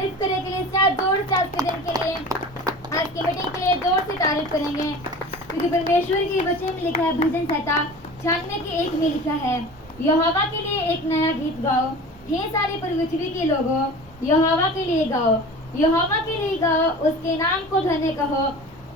तारीफ करने के लिए साथ जोर से आज के दिन के लिए, आज की मीटिंग के लिए जोर से तारीफ करेंगे, क्योंकि परमेश्वर की वचन में लिखा है, भजन संहिता 96 के 1 में लिखा है, यहोवा के लिए एक नया गीत गाओ, हे सारे पृथ्वी के लोगों, यहोवा के लिए गाओ, यहोवा के लिए गाओ, उसके नाम को धन्य कहो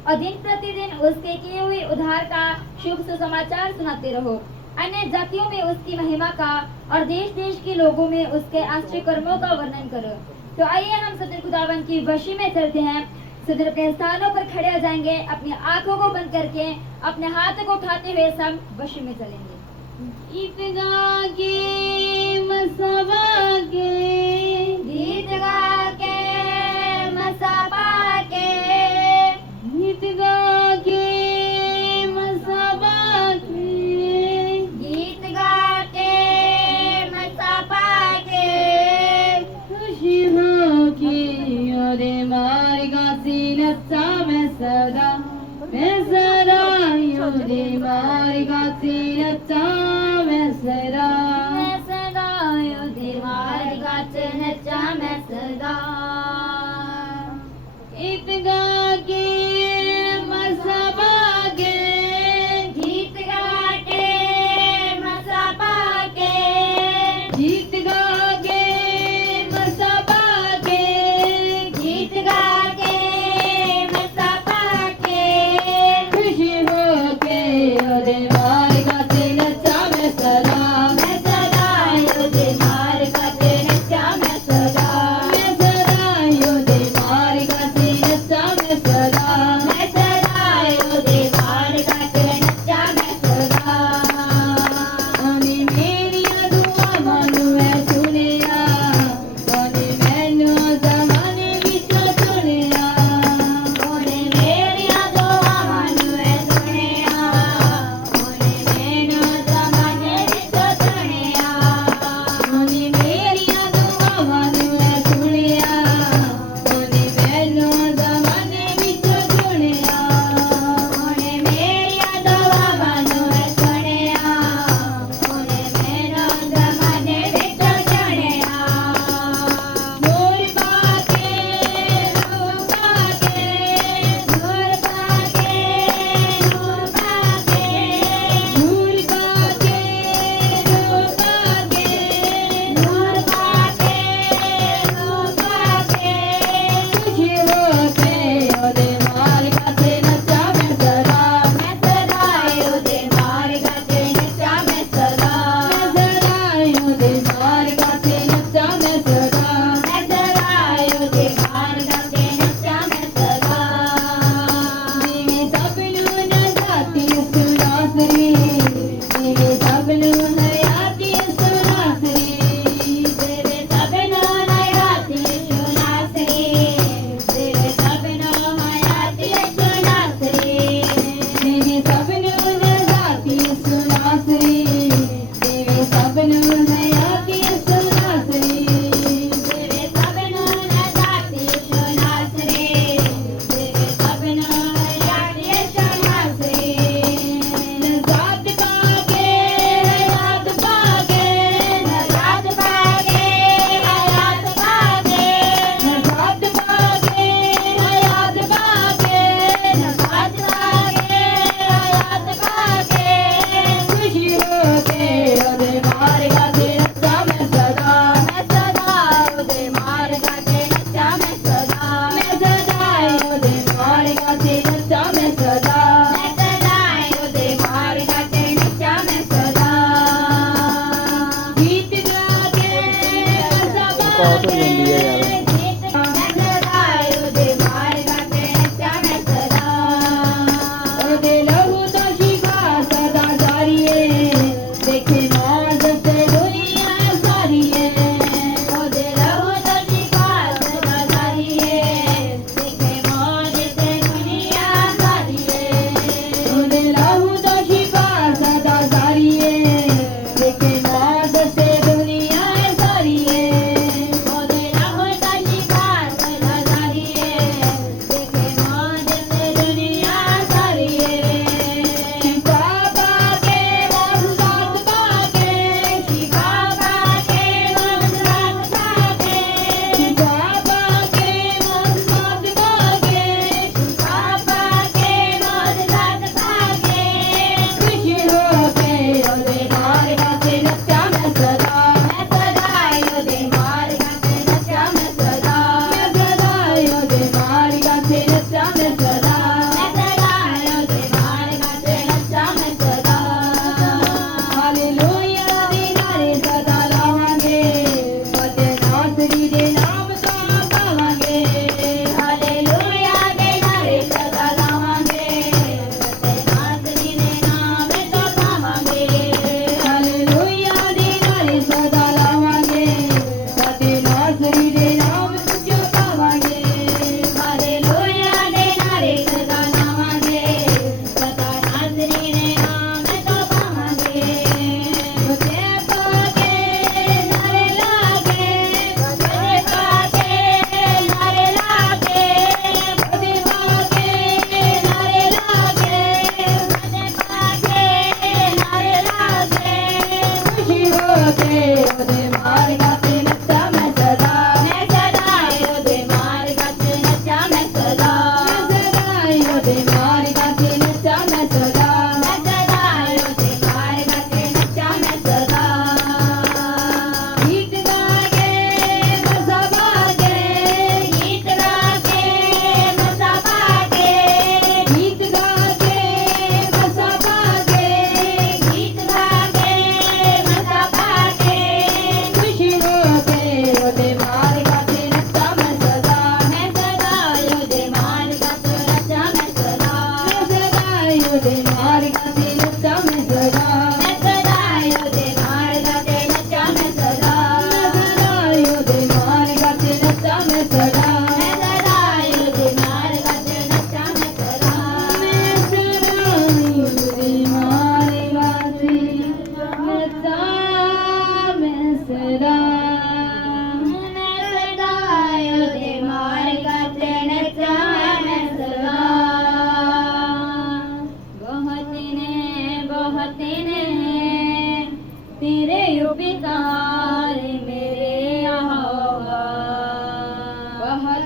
और दिन प्रतिदिन उसके किए हुए उद्धार का शुभ सुसमाचार सुनाते रहो। अन्य जातियों में उसकी महिमा का और देश देश के लोगों में उसके आश्चर्य कर्मों का वर्णन करो। तो आइए हम सदर खुदावन की वशी में चलते हैं। सदर अपने स्थानों पर खड़े हो जाएंगे, अपनी आंखों को बंद करके अपने हाथों को उठाते हुए सब वशी में चलेंगे। गीत गा के मसवा के, गीत गा के मसवा के, गीत गा के मसवा के, गीत गा के मसवा के, खुशी हो के अरे मार गाती नच्चा मैं सदा योरे मार गाती नच्चा मैं सदा योरे मार गाते नच्चा मैं सदा। गीत गा के मसबा के, गीत गा के मसबा के, गीत गा के मसबा के, गीत गा के मसबा के, खुशी हो के अरे मार गाते नच्चा मैं सदा मैं सदा योरे मार गाते नच्चा मैं सदा, मैं सदा योरे मार गाते नच्चा मैं सदा, मैं सदा योरे मार गाते नच्चा मैं सदा। अनि मेरिया दुआ मानू है सुनिया, अनि मैनू जमाने विच सुनिया, ओने मेरिया दुआ मानू है सुनिया, ओने मैनू ज़माने विच सुनिया, अनि मेरिया दुआ मानू है सुनिया, अनि मैनू जमाने विच सुनिया, ओने मेरिया दुआ मानू है सुनिया, ओने मैनू ज़माने विच सुनिया। मोर पाके नूर पाके, नूर पाके, नूर पाके, नूर पाके, नूर पाके, नूर पाके, नूर पाके, खुशी होके ओदे मार गाते नच्चा मैं सदा, मैं सदा योरे मार गाते नच्चा मैं सदा, मैं सदा ओदे मार गाते नच्चा मैं सदा, मैं सदा योरे मार गाते नच्चा मैं सदा। जीवी सबनू नजाती सुनासरी, जीवी सबनू हयाती सुनासरी, तेरे सबनो हयाती सुनासरी, तेरे सबनो हयाती सुनासरी, जीवी सबनू नजाती सुनासरी, जीवी सबनू हयाती सुनासरी, तेरे सबनो हयाती सुनासरी, तेरे सबनो हयाती सुनासरी। नजात पाके हयात पाके, नजात पाके, हयात पाके, नजात पाके हयात पाके, नजात पाके, हयात पाके, खुशी होके ओदे मार गाते नच्चा मैं सदा, मैं सदा योरे मार गाते नच्चा मैं सदा, मैं सदा ओदे मार गाते नच्चा मैं सदा, मैं सदा योरे मार गाते नच्चा मैं सदा। गीत गा के मसबा के, गीत मैं सदा योरे मार गाते नच्चा मैं सदा, ओदे लहू तो शिखा सदा जारी है, देखे मौज से दुनिया सारी है, ओदे रहो तो शिखा सदा जारी है, देखे मौज से दुनिया सारी है। ओदे लहू तो शिखा सदा जारी है, देखे मौज से दुनिया सारी है, ओदे रहो तो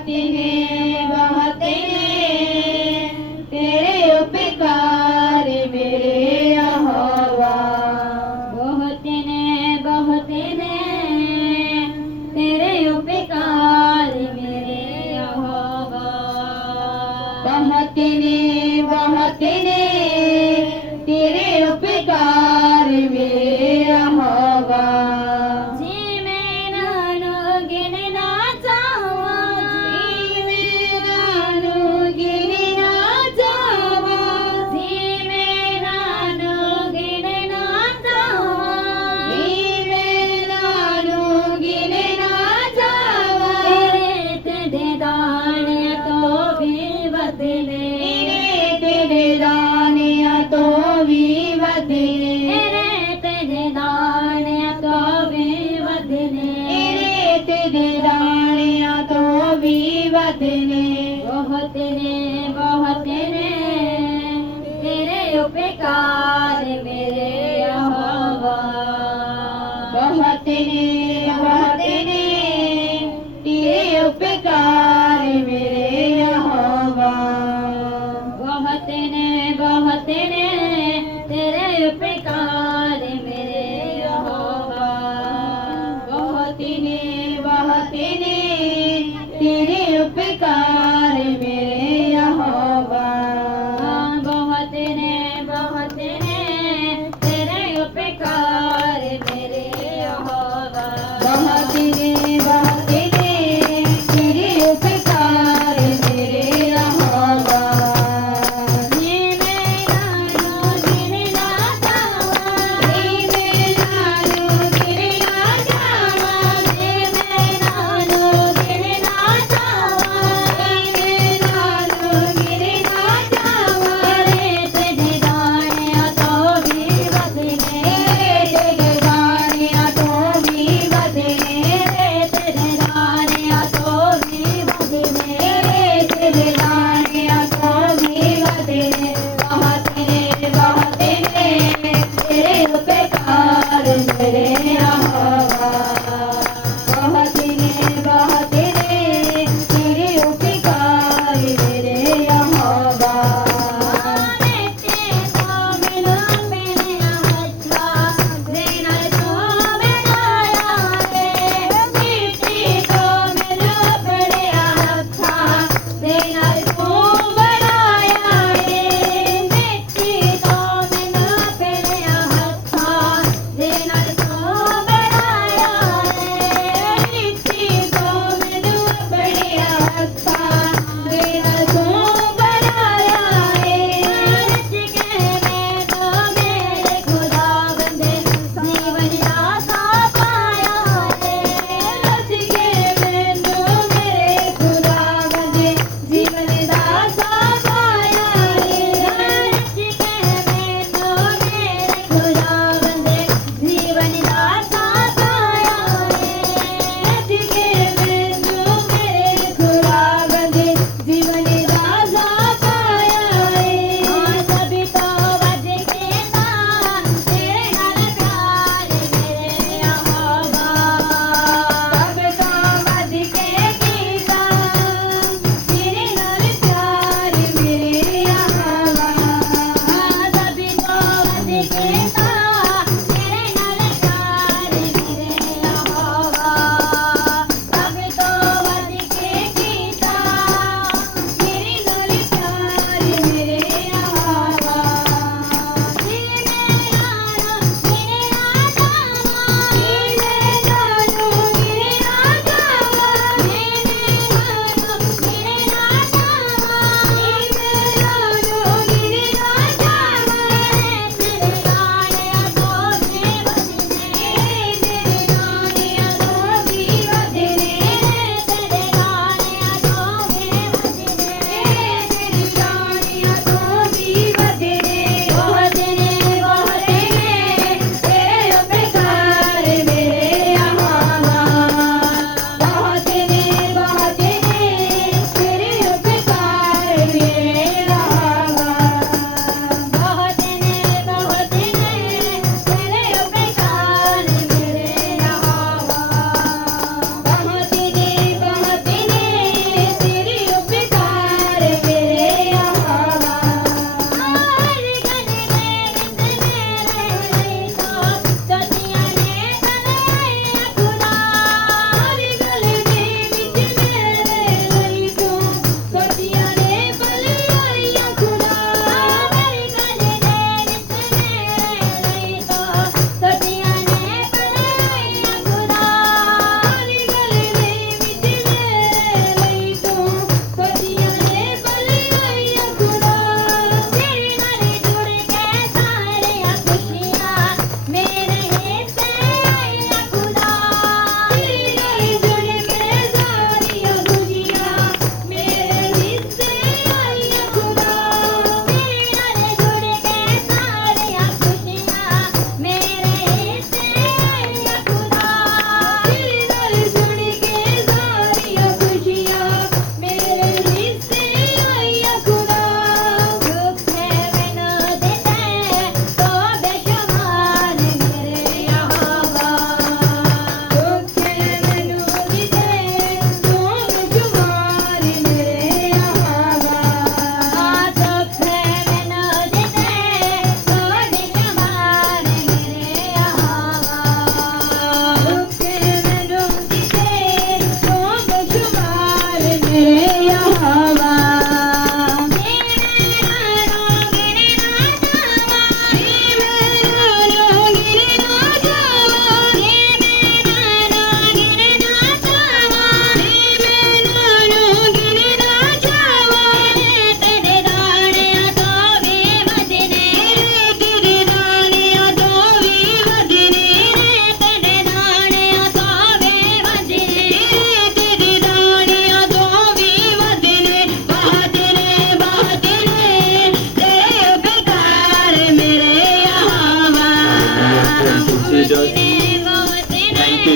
ने बहुत ने तेरे उपकार मेरे यहोवा। बहुत ने तेरे उपकार मेरे यहोवा। बहुत ने तेरे उपकार मेरे यहोवा। जी मैं नानो गिनना चाहवा, जी मैं नानो गिनना चाहवा। जी मैं नानो गिनना चाहवा। जी मैं नानो गिनना चाहवा। तेरे दाने तो भी बदले, तेरे दानिया तो भी बदले। तेरे दाने तो भी बदले। तेरे दानिया तो भी बदले। बहुत ने तेरे उपकार मेरे यहोवा। बहुत ने तेरे उपकार मेरे यहोवा। बहुत ने तेरे उपकार मेरे यहोवा। बहुत ने तेरे उपकार मेरे यहोवा। बहुत ने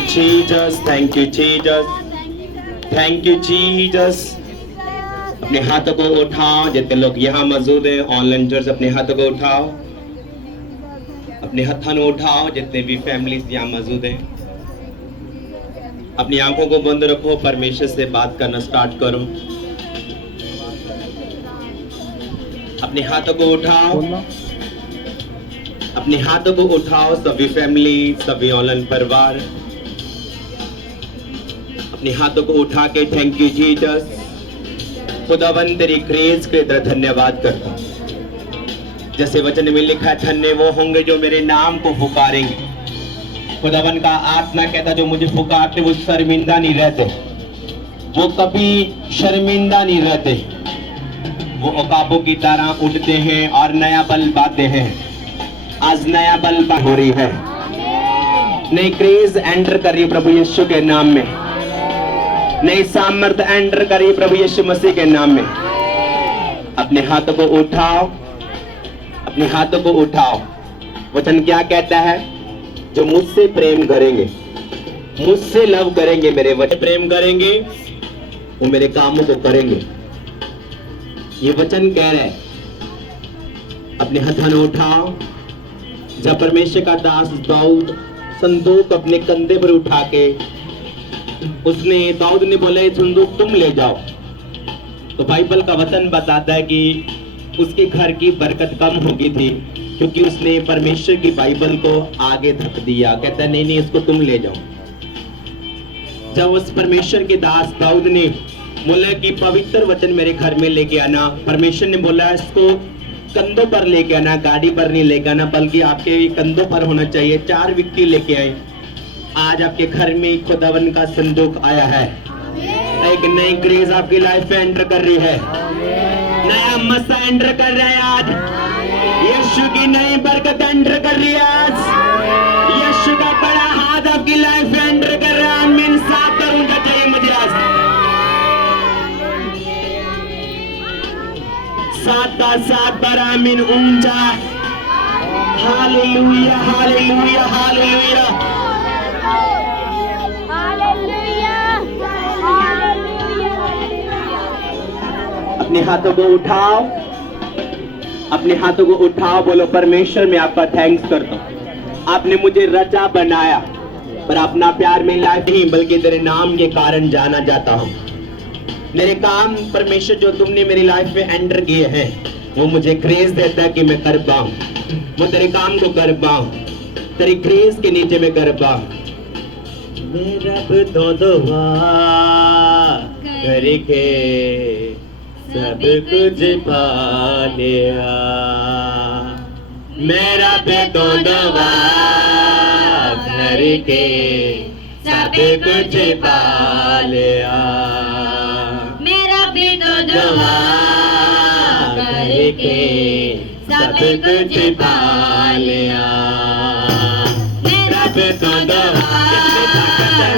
Jesus, thank you Jesus, thank you Jesus. अपने हाथों को उठाओ, जितने लोग यहाँ मौजूद हैं, ऑनलाइन चर्च, अपने हाथों को उठाओ, अपने हथों को उठाओ, जितने भी फैमिलीज यहाँ मौजूद हैं। अपनी आंखों को बंद रखो, परमेश्वर से बात करना स्टार्ट करो। अपने हाथों को उठाओ, अपने हाथों को उठाओ, सभी फैमिली, सभी ऑनलाइन परिवार, अपने हाथों को उठा के थैंक यू जीसस। खुदावन तेरी ग्रेस के लिए धन्यवाद करता हूं। जैसे वचन में लिखा है, धन्य वो होंगे जो मेरे नाम को पुकारेंगे। खुदावन का आत्मा कहता, जो मुझे पुकारते वो शर्मिंदा नहीं रहते, वो कभी शर्मिंदा नहीं रहते। वो औकाबों की तरह उठते हैं और नया बल पाते हैं। आज नया बल हो रही है, नई क्रेज एंटर कर रही है प्रभु यीशु के नाम में, नई सामर्थ्य एंटर कर रही है प्रभु यीशु मसीह के नाम में। अपने हाथों को उठाओ, अपने हाथों को उठाओ। वचन क्या कहता है? जो मुझसे प्रेम करेंगे, मुझसे लव करेंगे, मेरे वचन प्रेम करेंगे, वो मेरे कामों को करेंगे। ये वचन कह रहा है। अपने हाथों उठाओ। जब परमेश्वर का दास दाऊद संदूक अपने कंधे पर उठा के, उसने दाऊद ने बोला, ये संदूक तुम ले जाओ, तो बाइबल का वचन बताता है कि उसके घर की बरकत कम हो गई थी, क्योंकि उसने परमेश्वर की बाइबल को आगे धक दिया। कहता नहीं नहीं, इसको तुम ले जाओ। जब उस परमेश्वर के दास दाऊद ने बोला कि पवित्र वचन मेरे घर में लेके आना, परमेश्वर ने बोला इसको कंधों पर लेके आना, गाड़ी पर नहीं लेके आना, बल्कि आपके कंधों पर होना चाहिए। 4 व्यक्ति लेके आए। आज आपके घर में खुदावन का संदूक आया है। एक नई ग्रेस आपकी लाइफ में एंटर कर रही है, नया मसा एंटर कर रहा है। आज यीशु की नई बरकत एंटर कर रही है। आज यीशु का बड़ा हाथ आपकी लाइफ में एंटर कर रहा है। आमीन। 7 बार ऊंचा चाहिए मुझे आज, 7 का 7 बार आमीन ऊंचा। Hallelujah, hallelujah, hallelujah. अपने हाथों को उठाओ, अपने हाथों को उठाओ, बोलो परमेश्वर मैं आपका थैंक्स करता हूँ। आपने मुझे रचा बनाया, पर अपना प्यार में लाइफ नहीं, बल्कि तेरे नाम के कारण जाना जाता हूँ। मेरे काम परमेश्वर जो तुमने मेरी लाइफ में एंटर किए हैं, वो मुझे ग्रेस देता है कि मैं कर पाऊं, वो तेरे काम को कर पाऊं, तेरी ग्रेस के नीचे मैं कर पाऊं। मेरा तो दुआ करके सब कुछ पा लिया, मेरा तो दुआ करके सब कुछ पा लिया, मेरा भी तो दुआ करके सब कुछ पा लिया, मेरा भी तो दुआ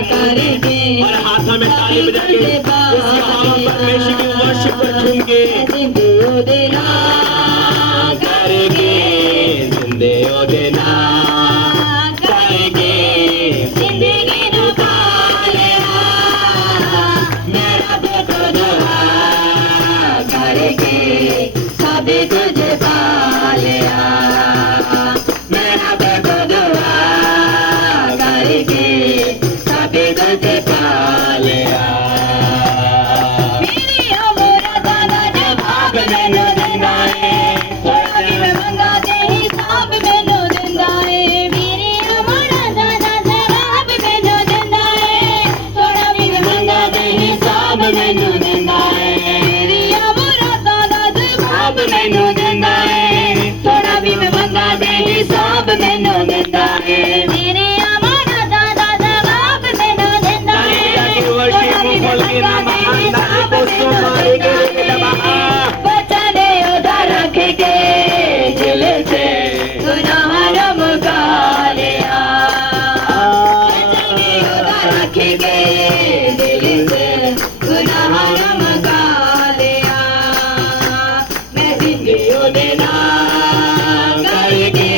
करके। और हाथों में ताली बजा के उस यहोवा परमेश्वर की वर्शिप पर झूम के करके जिंदे ओ देना करके जिंदगी न पालेगा, मेरा तो दुआ करके सब कुछ पालेगा, मेरा तो दुआ करके सब कुछ पालेगा। मेरी अमर दादा जवाब मैनू दिंदा है, थोड़ा भी मैं मंगा दे हिसाब मैनू दिंदा है। मेरी अमर दादा जवाब मैनू दिंदा है, थोड़ा भी मैं मंगा दे हिसाब मैनू दिंदा है। मेरी अमर दादा जवाब मैनू दिंदा है, थोड़ा भी मैं मंगा दे हिसाब मैनू दिंदा है। मेरे अमर दादा जवाब मैनू दिंदा है, थोड़ा भी मैं मंगा दे हिसाब मैनू दिंदा है। बचने उधर रख के दिल से गुनाह मुका लिया, बचने उधर रख के दिल से गुनाह मुका लिया। मैं जिंदगी देना करके,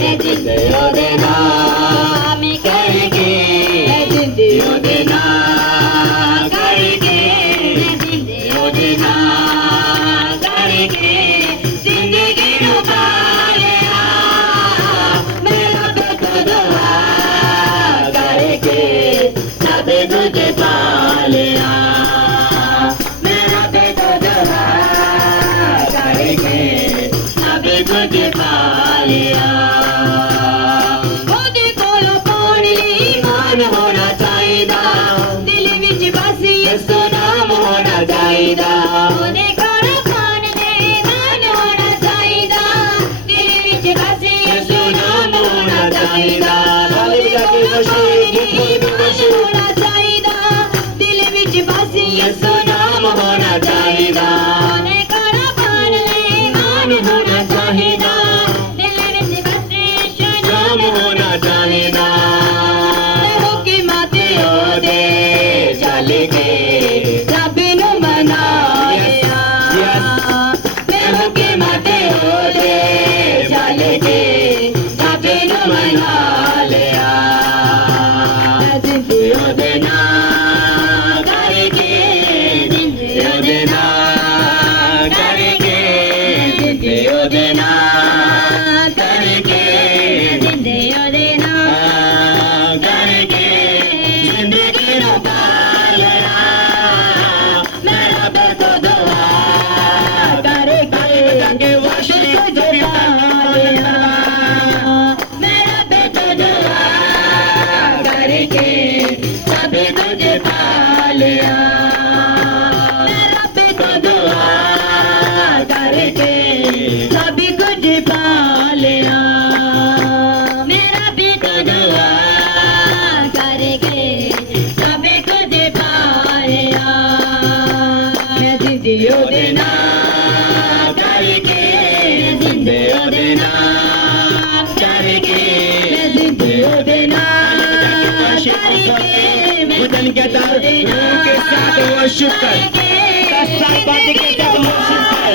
मैं जिंदगी देना मैं करके, मैं लिया ਉਹਦੇ ਕੋਲੋਂ ਪਾਉਣ ਲਈ ਮਾਨ ਹੋਣਾ ਚਾਹੀਦਾ ਦਿਲ ਵਿੱਚ ਬਸ ਯਿਸੂ ਨਾਮ ਹੋਣਾ ਚਾਹੀਦਾ ਉਹਦੇ ਕੋਲੋਂ ਪਾਉਣ ਲਈ ਮਾਨ ਹੋਣਾ ਚਾਹੀਦਾ ਦਿਲ ਵਿੱਚ ਬਸ ਯਿਸੂ ਨਾਮ ਹੋਣਾ ਚਾਹੀਦਾ ਉਹਦੇ ਕੋਲੋਂ ਪਾਉਣ ਲਈ ਮਾਨ ਹੋਣਾ ਚਾਹੀਦਾ ਦਿਲ ਵਿੱਚ ਬਸ ਯਿਸੂ ਨਾਮ ਹੋਣਾ ਚਾਹੀਦਾ ਉਹਦੇ ਕੋਲੋਂ ਪਾਉਣ ਲਈ ਮਾਨ ਹੋਣਾ ਚਾਹੀਦਾ ਦਿਲ ਵਿੱਚ ਬਸ ਯਿਸੂ ਨਾਮ ਹੋਣਾ ਚਾਹੀਦਾ ਹੁਕਮਾਂ ਤੇ ਉਹਦੇ ਚੱਲ ਕੇ ਰੱਬ ਨੂੰ ਮਨਾ ਲਿਆ ਮੈਂ ਹੁਕਮਾਂ ਤੇ ਉਹਦੇ ਚੱਲ ਕੇ ਰੱਬ ਨੂੰ ਮਨਾ ਲਿਆ ਜ਼ਿੰਦਗੀ ਉਹਦੇ ਨਾਲ ਕਰਕੇ ਜ਼ਿੰਦਗੀ ਉਹਦੇ ਨਾਲ ਕਰਕੇ ਜ਼ਿੰਦਗੀ ਉਹਦੇ ਨਾਲ ਕਰਕੇ ਜ਼ਿੰਦਗੀ ਉਹਦੇ ਨਾਲ ਕਰਕੇ ਜ਼ਿੰਦਗੀ ਨੂੰ ਪਾ ਲਿਆ ਮੈਂ ਰੱਬ ਤੋਂ ਦੁਆ ਕਰਕੇ ਵਰਸ਼ਿਪ ਜਪਾ ਲਿਆ ਮੈਂ ਰੱਬ ਤੋਂ ਦੁਆ ਕਰਕੇ ਸਭ ਕੁਝ ਪਾ ਲਿਆ ਮੈਂ ਰੱਬ ਤੋਂ ਦੁਆ ਕਰਕੇ ਸਭ ਕੁਝ ਪਾ ਲਿਆ ਮੈਂ ਰੱਬ ਤੋਂ ਦੁਆ ਕਰਕੇ ਸਭ ਕੁਝ ਪਾ ਲਿਆ ਮੈਂ ਜ਼ਿੰਦਗੀ ਉਹਦੇ ਨਾਲ ਕਰਕੇ ਜ਼ਿੰਦਗੀ ਉਹਦੇ ਨਾਲ ਕਰਕੇ ਮੈਂ ਜ਼ਿੰਦਗੀ ਉਹਦੇ ਨਾਲ ਕਰਕੇ वचन कहता है रूह के साथ वर्शिप कर 10 साल बाद के साथ वर्शिप कर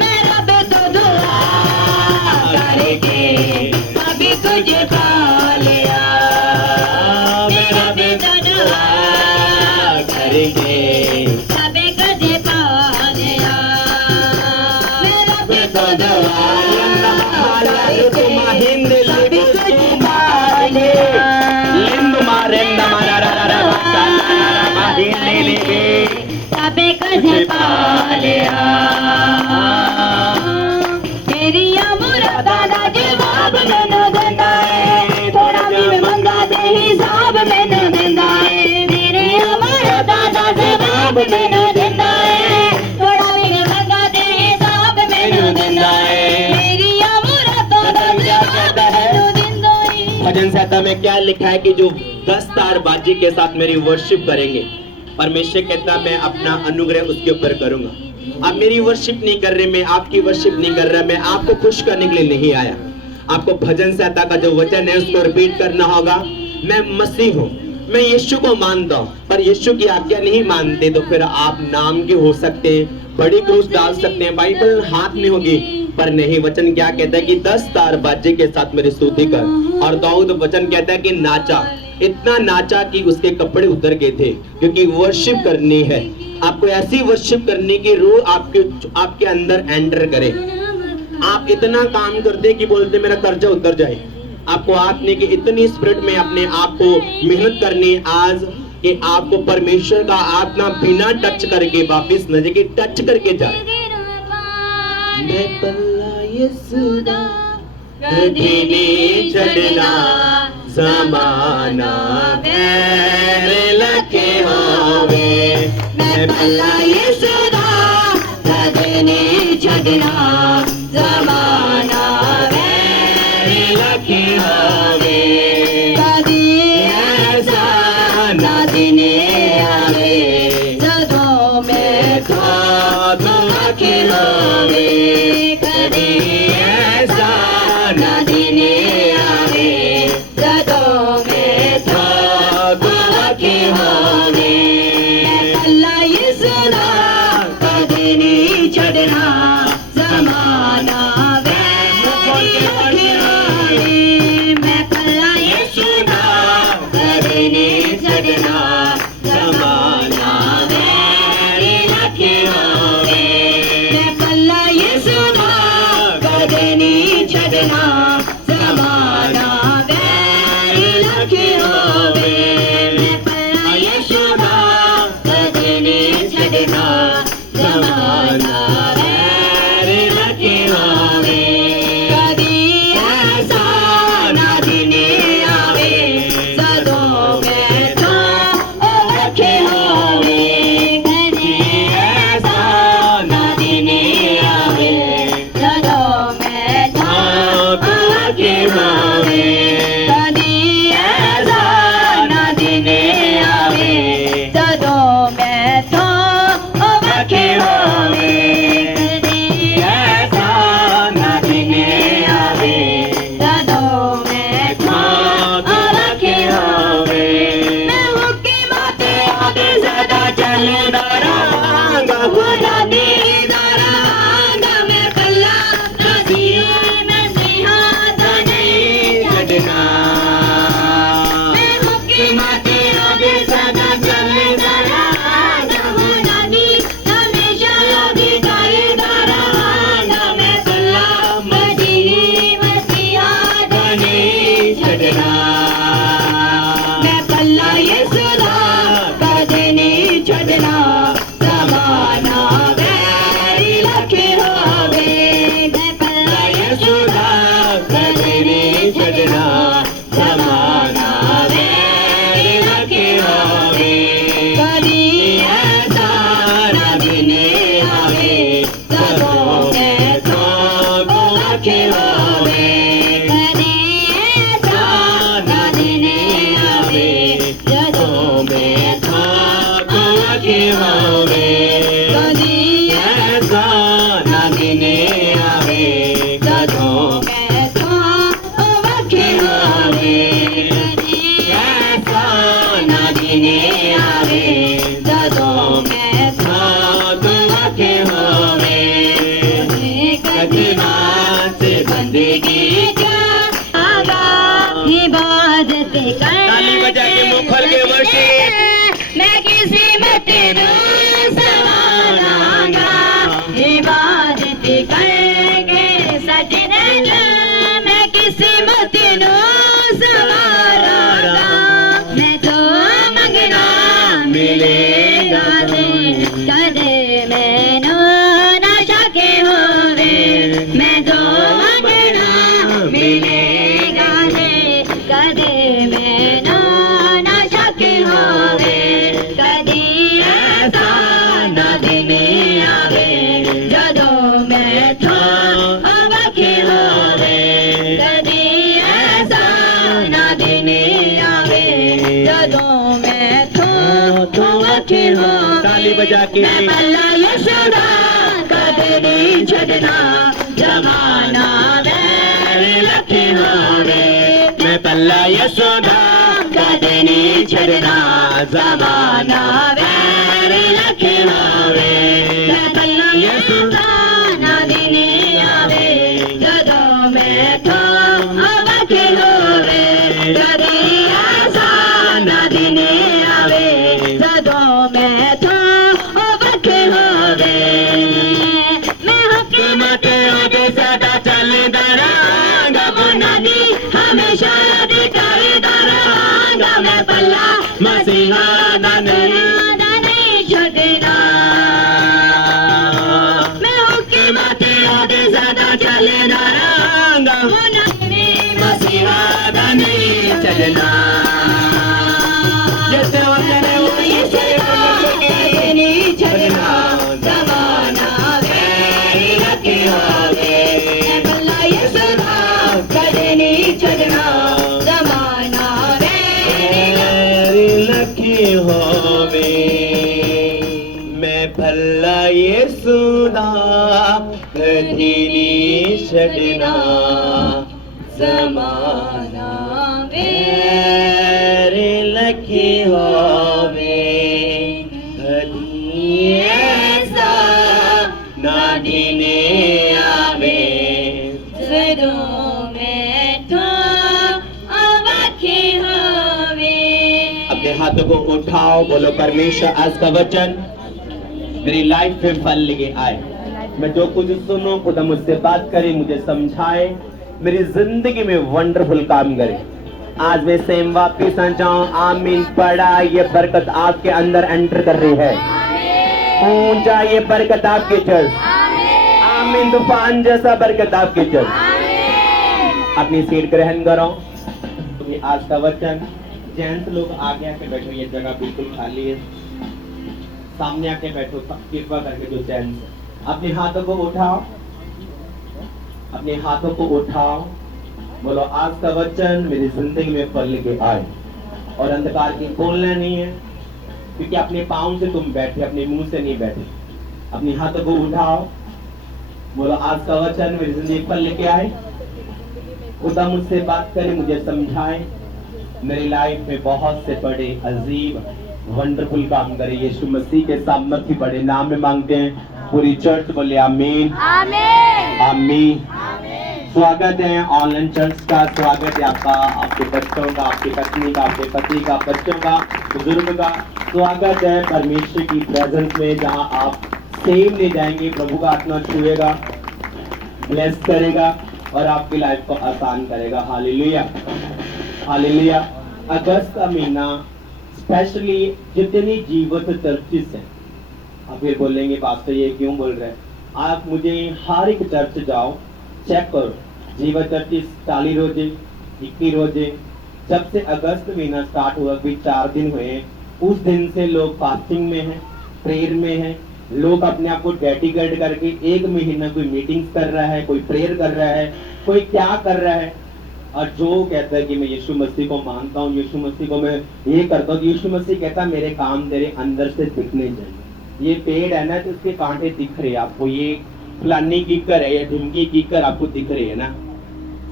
मैं रब तो दुआ करके सभी कुछ पा लिया मैं रब तो दुआ करके सभी कुछ पा लिया मैं रब तो दुआ करके सभी कुछ पा लिया सबे कुछ पा लिया तेरिया मुरादा दा जवाब मैनू देंदा है थोड़ा भी मैं मंगा दे हिसाब मैनू देंदा है तेरिया मुरादा दा जवाब मैनू देंदा है थोड़ा भी मैं मंगा दे हिसाब मैनू देंदा है तेरिया मुरादा दा जवाब मैनू देंदा है। भजन संहिता में क्या लिखा है कि जो 10 तारबाजी के साथ मेरी वर्शिप करेंगे परमेश्वर कहता मैं अपना अनुग्रह उसके ऊपर करूंगा। आप मेरी वर्शिप नहीं कर रहे, मैं आपकी वर्शिप नहीं कर रहा, मैं आपको खुश करने के लिए नहीं आया। आपको भजन संहिता का जो वचन है उसको रिपीट करना होगा। मैं मसीह हूँ, मैं यीशु को मानता हूँ, पर यीशु की आज्ञा नहीं मानते तो फिर आप नाम के हो सकते हैं, बड़ी क्रूस डाल सकते हैं, बाइबल हाथ में होगी, पर नहीं। वचन क्या कहता है कि 10 तारबाजी के साथ मेरी स्तुति कर। और दाऊद वचन कहता है कि नाचा, इतना नाचा कि उसके कपड़े उतर गए थे, क्योंकि वर्शिप करनी है। आपको ऐसी वर्शिप करने की रूह आपके अंदर एंटर करे। आप इतना काम करते कि बोलते मेरा कर्जा उतर जाए। आपको आत्मा की इतनी स्पिरिट में अपने आप को मेहनत करनी आज कि आपको परमेश्वर का आत्मा बिना टच करके वापिस न जाए, टच करके जाए। मैं पल्ला यीशुदा कदी नहीं छड़ना, ज़माना वैर लखे होवे। मैं पल्ला यीशुदा कदी नहीं छड़ना, ज़माना वैर लखे होवे। कदी ऐसा ना दिने आवे जदों मैं खादू खिलावे। कदी ऐसा ना दिने आवे जदों मैं खादू खिलावे। मैं पल्ला यीशुदा कदी नहीं छड़ना, ज़माना वैर लखे होवे। मैं पल्ला यीशुदा कदी नहीं छड़ना, ज़माना वैर लखे होवे। मैं पल्ला यीशुदा कदी नहीं छड़ना, ज़माना वैर लखे होवे। मैं पल्ला यीशुदा कदी नहीं छड़ना, मैं तो वखे होवे ऐसा ना दिने आवे जदों मैं तो वखे होवे मैं हुक्की माते आदे सदा चलदा रहांगा बुरा दीदा रहांगा मैं कल्ला नसीहा मसीहा दा नहीं छड़ना मैं हुक्की माते आदे सदा चलदा रहांगा बुरा दी हमेशा दी गायदा रहांगा मैं कल्ला मसीहा दा नहीं छड़ना मैं कल्ला यीशु दा कदे नहीं छड़ना ज़माना वैरी लखे होवे मैं कल्ला यीशु दा कदे नहीं छड़ना ज़माना वैरी लखे होवे कदी ऐसा ना दिने आवे जदों मैं तो लखे होवे कदी ऐसा ना दिने आवे जदों मैं तो लखे होवे कदी ऐसा ना दिने आवे जदों मैं तो लखे होवे कदी ऐसा ना दिने आवे जदों मैं तो लखे होवे कदी नाच बंदगी क्या आगा इबादत कर ताली बजा के मुंह खोल के वर्शिप मैं किसी मत नो सवारांगा इबादत करके सजने मैं किसी मत नो सवारांगा मैं तो मंगना मिलेगा कदे मैनो नशा के होवे मैं तो मंगना मिलेगा कदे मैनो नशा के होवे कदी ऐसा ना दिने आवे जदों मैं तो वखे होवे कदी ऐसा ना दिने आवे जदों मैं तो वखे होवे ताली बजा के मैं पल्ला यीशु दा कदे नहीं छड़ना ज़माना वैरी लखे होवे मैं पल्ला यशोदा कदे नहीं छड़ना ज़माना वैरी लखे होवे मैं पल्ला यीशु दा ना दिने आवे जदों मैं तो वखे होवे कदी ऐसा ना दिने आवे जदों मैं तो वखे होवे मैं हुकूमत ओदे सदा चलदा रहांगा बुनादी हमेशा दी करदा रहांगा मैं पल्ला मसीहा दा नहीं छड़ना मैं हुकूमत ओदे सदा चलदा रहांगा बुनादी मसीहा दा नहीं छड़ना जिस वचन वो यीशु कदे नहीं छड़ना ज़माना वैरी लखे होवे मैं पल्ला यीशु दा कदे नहीं छड़ना ज़माना वैरी लखे होवे मैं भला यीशुदा कदी नहीं छड़ना ज़माना वैरी लखे होवे कदी ऐसा ना दिने आवे जदों मैं तो वखे होवे अपने हाथों को उठाओ बोलो परमेश्वर आज का वचन मेरी लाइफ में फल लेके आए मैं जो कुछ सुनूं खुदा मुझसे बात करे मुझे समझाए मेरी जिंदगी में वंडरफुल काम करे आज मैं सेम वापिस आ जाऊं आमीन पड़ा ये बरकत आपके अंदर एंटर कर रही है ऊंचा ये बरकत आपके चल आमीन तूफान जैसा बरकत आपके चल अपनी सीट ग्रहण करो तुम्हें आज का वचन जेंट्स लोग आगे आके बैठो ये जगह बिल्कुल खाली है सामने आके बैठो कृपा करके जो जेंट्स अपने हाथों को उठाओ अपने हाथों को उठाओ बोलो आज का वचन मेरी जिंदगी में फल लेके आए और अंधकार की बोलना नहीं है क्योंकि अपने पाँव से तुम बैठे, अपने मुंह से नहीं बैठे। अपने हाथों को उठाओ, बोलो आज का वचन मेरी जिंदगी पर लेके आए, खुदा मुझसे बात करे, मुझे समझाए, मेरी लाइफ में बहुत से बड़े अजीब वंडरफुल काम करे। यीशु मसीह के सामर्थ्य बड़े नाम में मांगते हैं। पूरी चर्च बोले आमीन आमीन। स्वागत है ऑनलाइन चर्च का, स्वागत है आपका, आपके बच्चों का, आपकी पत्नी का, आपके पति का, बच्चों का, बुजुर्ग का। स्वागत है परमेश्वर की प्रेजेंस में, जहां आप सेम ले जाएंगे, प्रभु का आत्मा छुएगा, ब्लेस करेगा और आपकी लाइफ को आसान करेगा। Hallelujah hallelujah. अगस्त का महीना स्पेशली जितनी जीवित चर्चिस है, आप फिर बोलेंगे पास्टर ये क्यों बोल रहे हैं? आप मुझे हर एक चर्च जाओ, चेक करो, जीवन चर्चिस 40 रोजे 21 रोजे, जब से अगस्त महीना स्टार्ट हुआ अभी 4 दिन हुए, उस दिन से लोग फास्टिंग में हैं, प्रेयर में हैं। लोग अपने आप को डेडिकेट करके एक महीना कोई मीटिंग्स कर रहा है, कोई प्रेयर कर रहा है, कोई क्या कर रहा है। और जो कहता है कि मैं यीशु मसीह को मानता हूँ, यीशु मसीह को मैं ये करता हूँ, यीशु मसीह कहता है मेरे काम तेरे अंदर से दिखने चाहिए। ये पेड़ है ना, तो उसके कांटे दिख रहे हैं आपको, ये फलानी कीकर है या ढिमकी कीकर आपको दिख रही है ना,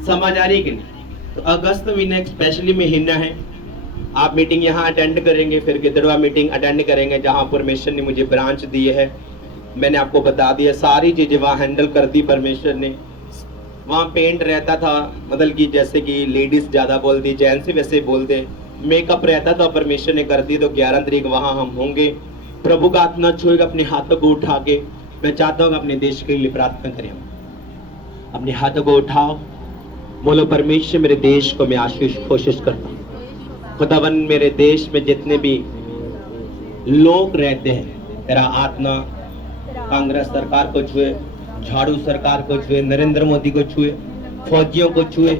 समझ आ रही कि नहीं? तो अगस्त महीना एक स्पेशली महीना है। आप मीटिंग यहाँ अटेंड करेंगे, फिर गिद्धड़वा मीटिंग अटेंड करेंगे, जहाँ परमेश्वर ने मुझे ब्रांच दी है। मैंने आपको बता दिया, सारी चीजें वहाँ हैंडल कर दी परमेश्वर ने। वहाँ पेंट रहता था, मतलब कि जैसे कि लेडीज ज्यादा बोलती, जेंट्स वैसे बोलते, मेकअप रहता था, परमेश्वर ने कर दी। तो 11 तारीख वहाँ हम होंगे, प्रभु का आत्मा छुएगा। अपने हाथों को उठा के मैं चाहता हूँ अपने देश के लिए प्रार्थना करें। अपने हाथों को उठाओ, बोलो परमेश्वर मेरे देश को मैं आशीष कोशिश करता हूँ। खुदावन मेरे देश में जितने भी लोग रहते हैं, तेरा आत्मा कांग्रेस सरकार को छुए, झाड़ू सरकार को छुए, नरेंद्र मोदी को छुए, फौजियों को छुए,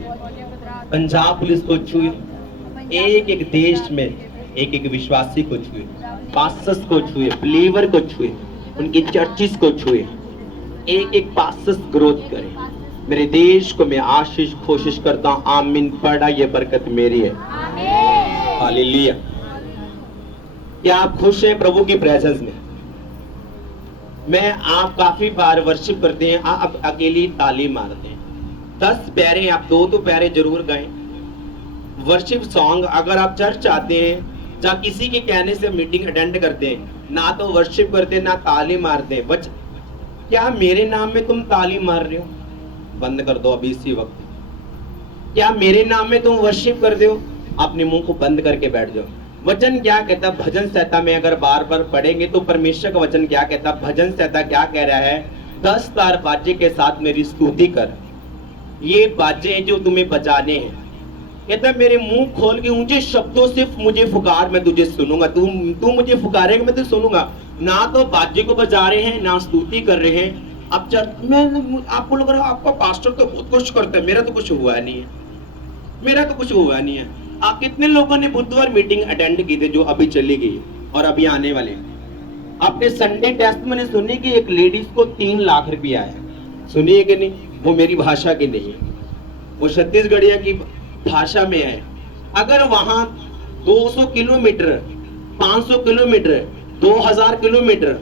पंजाब पुलिस को छुए, एक एक देश में एक एक विश्वासी को छुए, पास्टर्स को छुए, बिलीवर को छुए, उनकी चर्चिस को छुए, एक एक पास्टर्स ग्रोथ करे। मेरे देश को मैं आशीष कोशिश करता हूँ। आमीन। पढ़ा, ये बरकत मेरी है। हालेलुया। क्या आप खुश हैं प्रभु की प्रेजेंस में? मैं आप काफी बार वर्शिप करते हैं, आप अकेली ताली मारते हैं। 10 प्यारे, आप 2 प्यारे जरूर गाएं। वर्शिप सॉन्ग, अगर आप चर्च आते हैं या किसी के कहने से मीटिंग अटेंड करते हैं, ना तो वर्शिप करते ना ताली मारते, क्या मेरे नाम में तुम ताली मार रहे हो? बंद कर दो अभी इसी वक्त। क्या मेरे नाम में तुम वर्शिप करते हो? अपने मुंह को बंद करके बैठ जाओ। वचन क्या कहता है? भजन संहिता में अगर बार बार पढ़ेंगे तो परमेश्वर का वचन क्या कहता है? भजन संहिता क्या कह रहा है? 10 तार बाजे के साथ मेरी स्तुति कर। ये बाजे जो तुम्हें बजाने हैं, कहता है मेरे मुंह खोल के ऊंचे शब्दों से मुझे पुकार, मैं तुझे सुनूंगा। तू मुझे पुकारेगा, मैं तुझे सुनूंगा। ना तो बाजे को बजा रहे हैं, ना स्तुति कर रहे हैं। अब चर्च में आपको लग रहा है आपका पास्टर तो बहुत कुछ करता है, मेरा तो कुछ हुआ नहीं है, मेरा तो कुछ हुआ नहीं है। आप कितने लोगों ने बुधवार मीटिंग अटेंड की थी जो अभी चली गई और अभी आने वाले? आपने संडे टेस्ट में सुनी कि एक लेडीज को 3 लाख रुपया आया, सुनिए कि नहीं? वो मेरी भाषा की नहीं है, वो छत्तीसगढ़िया की भाषा में है। अगर वहां 200 किलोमीटर, 500 किलोमीटर, 2000 किलोमीटर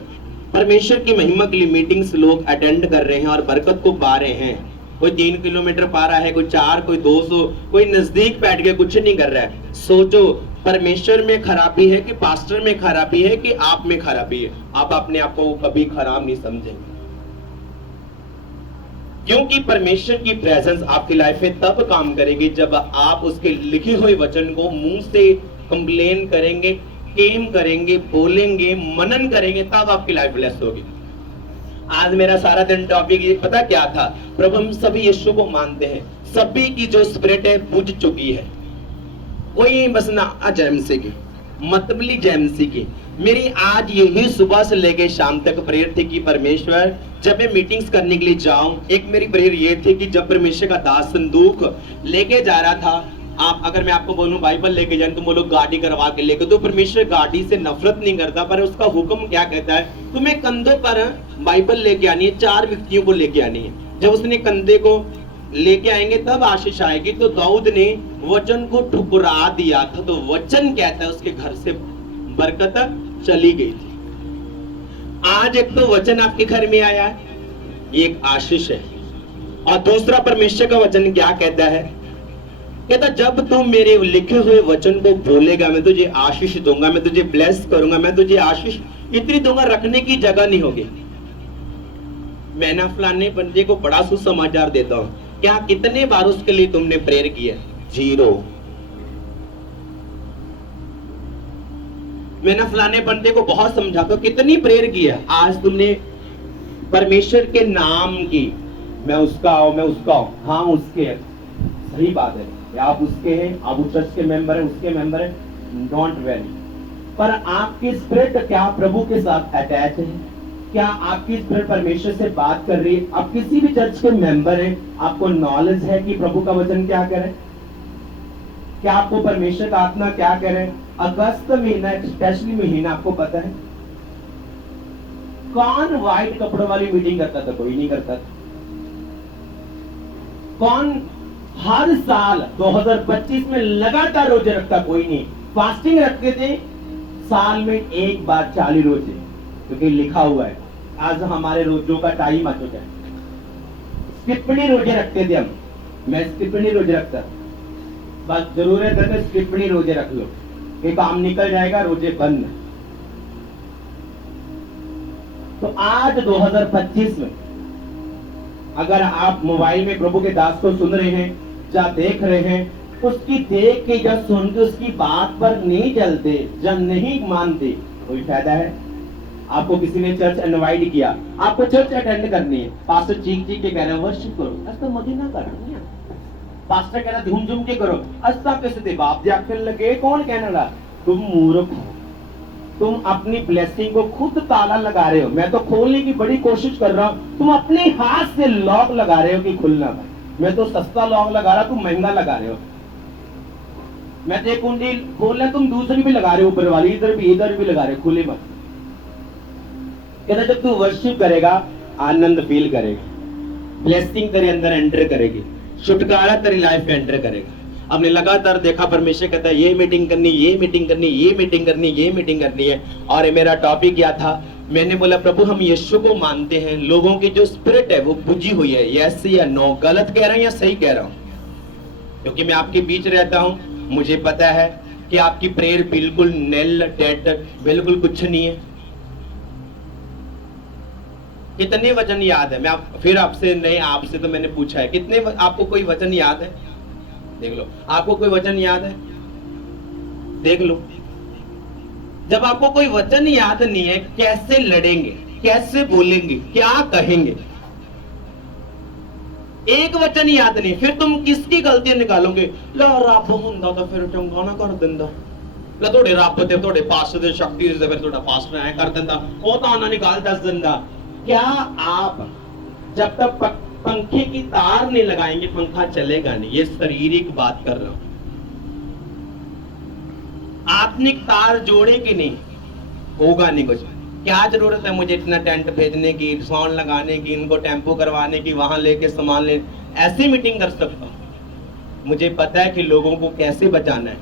परमेश्वर की महिमा के लिए मीटिंग्स लोग अटेंड कर रहे हैं और बरकत को पा रहे हैं, कोई 3 किलोमीटर पा रहा है, कोई 4, कोई 200, कोई नजदीक बैठ के कुछ नहीं कर रहा है। सोचो, परमेश्वर में खराबी है कि पास्टर में खराबी है कि आप में खराबी है? आप अपने आप को कभी खराब नहीं समझेंगे, क्योंकि परमेश्वर की प्रेजेंस आपकी लाइफ में तब काम करेगी जब आप उसके लिखे हुए वचन को मुंह से कंप्लेन करेंगे, केम करेंगे, बोलेंगे, मनन करेंगे, तब आपकी लाइफ ब्लेस होगी। आज मेरा सारा दिन टॉपिक ये पता क्या था? प्रभु हम सभी यीशु को मानते हैं, सभी की जो स्पिरिट है बुझ चुकी है, कोई बस ना जेएमसी की, मतबली जेएमसी की। मेरी आज यही सुबह से लेके शाम तक प्रेयर थी कि परमेश्वर जब मैं मीटिंग्स करने के लिए जाऊं, एक मेरी प्रेयर ये थी कि जब परमेश्वर का दास संदूक लेके जा रहा था, आप अगर मैं आपको बोलूं बाइबल लेके जाए तो वो लोग गाड़ी करवा के लेके, तो परमेश्वर गाड़ी से नफरत नहीं करता, पर उसका हुक्म क्या कहता है? तुम्हें कंधों पर बाइबल लेके आनी है, 4 व्यक्तियों को लेके आनी है। जब उसने कंधे को लेके आएंगे तब आशीष आएगी। तो दाऊद ने वचन को ठुकरा दिया था, तो वचन कहता है उसके घर से बरकत चली गई थी। आज एक तो वचन आपके घर में आया है, ये एक आशीष है। और दूसरा परमेश्वर का वचन क्या कहता है? कहता जब तू मेरे लिखे हुए वचन को बोलेगा, मैं तुझे आशीष दूंगा, मैं तुझे ब्लेस करूंगा, मैं तुझे आशीष इतनी दूंगा रखने की जगह नहीं होगी। मैं ना फलाने बंदे को बड़ा सुसमाचार देता हूं, क्या कितने बार उसके लिए तुमने प्रेयर किया? 0। मैं ना फलाने बंदे को बहुत समझाता हूं, कितनी प्रेयर किया? आज तुमने परमेश्वर के नाम की, मैं उसका हूं, मैं उसका हूं। हाँ उसके है, सही बात है, आप उसके हैं, आप उस चर्च के मेंबर हैं, उसके मेंबर हैं, डोंट वेरी। पर आपकी स्पिरिट क्या प्रभु के साथ अटैच है? क्या आपकी स्पिरिट परमेश्वर से बात कर रही है? आप किसी भी चर्च के मेंबर हैं, आपको नॉलेज है कि प्रभु का वचन क्या कह रहे हैं? क्या आपको परमेश्वर का आत्मा क्या कह रहे हैं? अगस्त महीना, स्पेशली महीना, आपको पता है कौन व्हाइट कपड़ों वाली मीटिंग करता था? कोई नहीं करता था। कौन हर साल 2025 में लगातार रोजे रखता? कोई नहीं। फास्टिंग रखते थे साल में एक बार 40 रोजे, क्योंकि लिखा हुआ है। आज हमारे रोजों का टाइम आ चुका है। स्किपनी रोजे रखते थे हम, मैं स्किपनी रोजे रखता, बस जरूरत है तो स्किपनी रोजे रख लो, ये काम निकल जाएगा, रोजे बंद। तो आज 2025 में अगर आप मोबाइल में प्रभु के दास को सुन रहे हैं या देख रहे हैं, उसकी देख के या सुन के उसकी बात पर नहीं चलते, जब नहीं मानते, कोई फायदा है? आपको किसी ने चर्च इनवाइट किया, आपको चर्च अटेंड करनी है, पास्टर चीख चीख के कह रहे हैं वर्शिप करो, आज तो मजे ना करनी है। पास्टर कह रहा झूम झूम के करो, आज तो कैसे दे बाप जाकर लगे, कौन कहने लगा? तुम मूर्ख हो, तुम अपनी ब्लेसिंग को खुद ताला लगा रहे हो। मैं तो खोलने की बड़ी कोशिश कर रहा हूं, तुम अपने हाथ से लॉक लगा रहे हो कि खुलना है। मैं तो सस्ता लॉक लगा रहा, तुम महंगा लगा रहे हो। मैं तो एक कुंडी खोल रहा, तुम दूसरी भी लगा रहे हो, ऊपर वाली इधर भी लगा रहे हो, खुले मत। कहता जब तू वर्शिप करेगा आनंद फील करेगा, ब्लेसिंग तेरे अंदर एंटर करेगी, छुटकारा तेरी लाइफ में एंटर करेगा। आपने लगातार देखा परमेश्वर कहता है ये मीटिंग करनी, ये मीटिंग करनी, ये मीटिंग करनी, ये मीटिंग करनी है। और ये मेरा टॉपिक क्या था? मैंने बोला प्रभु हम यीशु को मानते हैं, लोगों की जो स्पिरिट है वो बुझी हुई है, यस या नो, गलत कह रहा हूं या सही कह रहा हूं? क्योंकि मैं आपके बीच रहता हूं, मुझे पता है कि आपकी प्रेयर बिल्कुल नेल डेड, बिल्कुल कुछ नहीं है। कितने वचन याद है? मैं फिर आपसे नहीं, आपसे तो मैंने पूछा है, कितने आपको कोई वचन याद है? देख लो, आपको कोई वचन याद है? देख लो। जब आपको कोई वचन याद नहीं है, कैसे लड़ेंगे, कैसे बोलेंगे, क्या कहेंगे? एक वचन याद नहीं, फिर तुम किसकी गलतियां निकालोगे? ला रब हुंदा तो फिर चंगा ना कर दिंदा, ला थोड़े रब ते थोड़े पास्टर दे शक्ति से फिर थोड़ा पास्टर ऐ कर दिंदा, वो तो ना निकाल दस दिंदा। क्या आप जब तक पंखे की तार नहीं लगाएंगे पंखा चलेगा नहीं? ये शारीरिक बात कर रहा हूं। आत्मिक तार जोड़े कि नहीं, होगा नहीं कुछ। क्या जरूरत है मुझे इतना टेंट भेजने की, साउंड लगाने की, इनको टेम्पो करवाने की, वहां लेके सामान ले? ऐसी मीटिंग कर सकता हूं। मुझे पता है कि लोगों को कैसे बचाना है,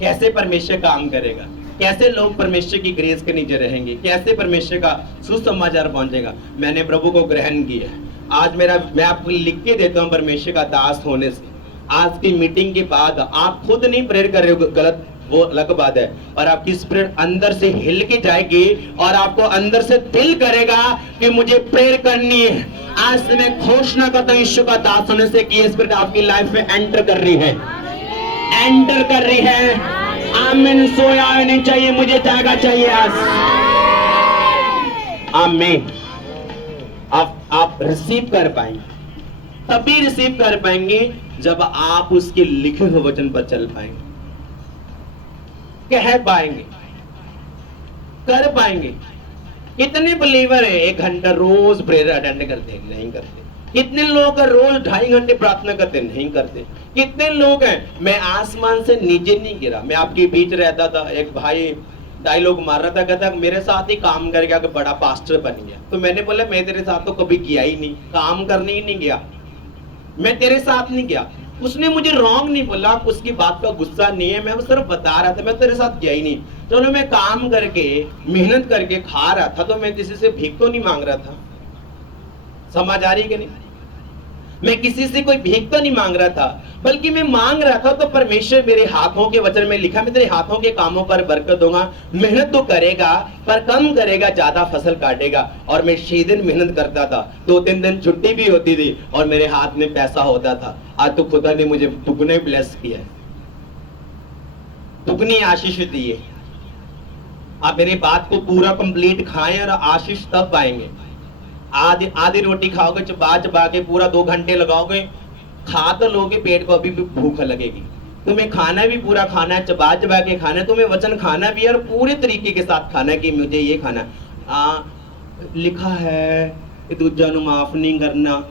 कैसे परमेश्वर काम करेगा, कैसे लोग परमेश्वर की ग्रेस के नीचे रहेंगे, कैसे परमेश्वर का सुसमाचार पहुंचेगा। मैंने प्रभु को ग्रहण किया। आज मैं आपको लिख के देता हूं परमेश्वर का दास होने से। आज की मीटिंग के बाद आप खुद नहीं प्रेयर कर रहे हो, गलत, वो अलग बात है, और आपकी स्पिरिट अंदर से हिल के जाएगी और आपको अंदर से दिल करेगा कि मुझे प्रेयर करनी है। आज से मैं घोषणा करता हूं यीशु का दास होने से कि ये स्पिरिट आपकी लाइफ में एंटर कर रही है, एंटर कर रही है। आमीन। सोया नहीं चाहिए, मुझे जागा चाहिए आज। आमीन। आप रिसीव कर पाएंगे, तभी रिसीव कर पाएंगे जब आप उसके लिखे हुए वचन पर चल पाएंगे, कह पाएंगे, कर पाएंगे। कितने बिलीवर है 1 घंटा रोज प्रेयर अटेंड करते हैं? नहीं करते। कितने लोग रोज 2.5 घंटे प्रार्थना करते? नहीं करते। कितने लोग हैं? मैं आसमान से नीचे नहीं गिरा, मैं आपके बीच रहता था। एक भाई डायलॉग मार रहा था, कहता मेरे साथ ही काम कर गया कि बड़ा पास्टर बन गया। तो मैंने बोला मैं तेरे साथ तो कभी किया ही नहीं, काम करने ही नहीं गया, मैं तेरे साथ नहीं गया। उसने मुझे रॉन्ग नहीं बोला, उसकी बात का गुस्सा नहीं है, मैं सिर्फ बता रहा था, मैं तेरे साथ गया ही नहीं। चलो मैं काम करके मेहनत करके खा रहा था तो मैं किसी से भीख तो नहीं मांग रहा था। समझ आ रही कि नहीं? मैं किसी से कोई भीख तो नहीं मांग रहा था, बल्कि मैं मांग रहा था तो परमेश्वर मेरे हाथों के वचन में लिखा, मैं तेरे हाथों के कामों पर बरकत दूंगा। मेहनत तो करेगा पर कम करेगा, ज्यादा फसल काटेगा। और मैं 6 दिन मेहनत करता था, 2-3 दिन छुट्टी भी होती थी और मेरे हाथ में पैसा होता था। आज तो खुदा ने मुझे दुगने ब्लेस किया है, दुगनी आशीष दी है। आप मेरी बात को पूरा कंप्लीट खाएं और आशीष तब पाएंगे। आधी रोटी खाओगे, चबा चबा के पूरा 2 घंटे लगाओगे, खा तो लोगे, पेट को अभी भी भूख लगेगी। तुम्हें खाना भी पूरा खाना है, चबा चबा के खाना है, तुम्हें वचन खाना भी है और पूरे तरीके के साथ खाना है कि मुझे ये खाना है। लिखा है कि दूजा नु माफ नहीं करना,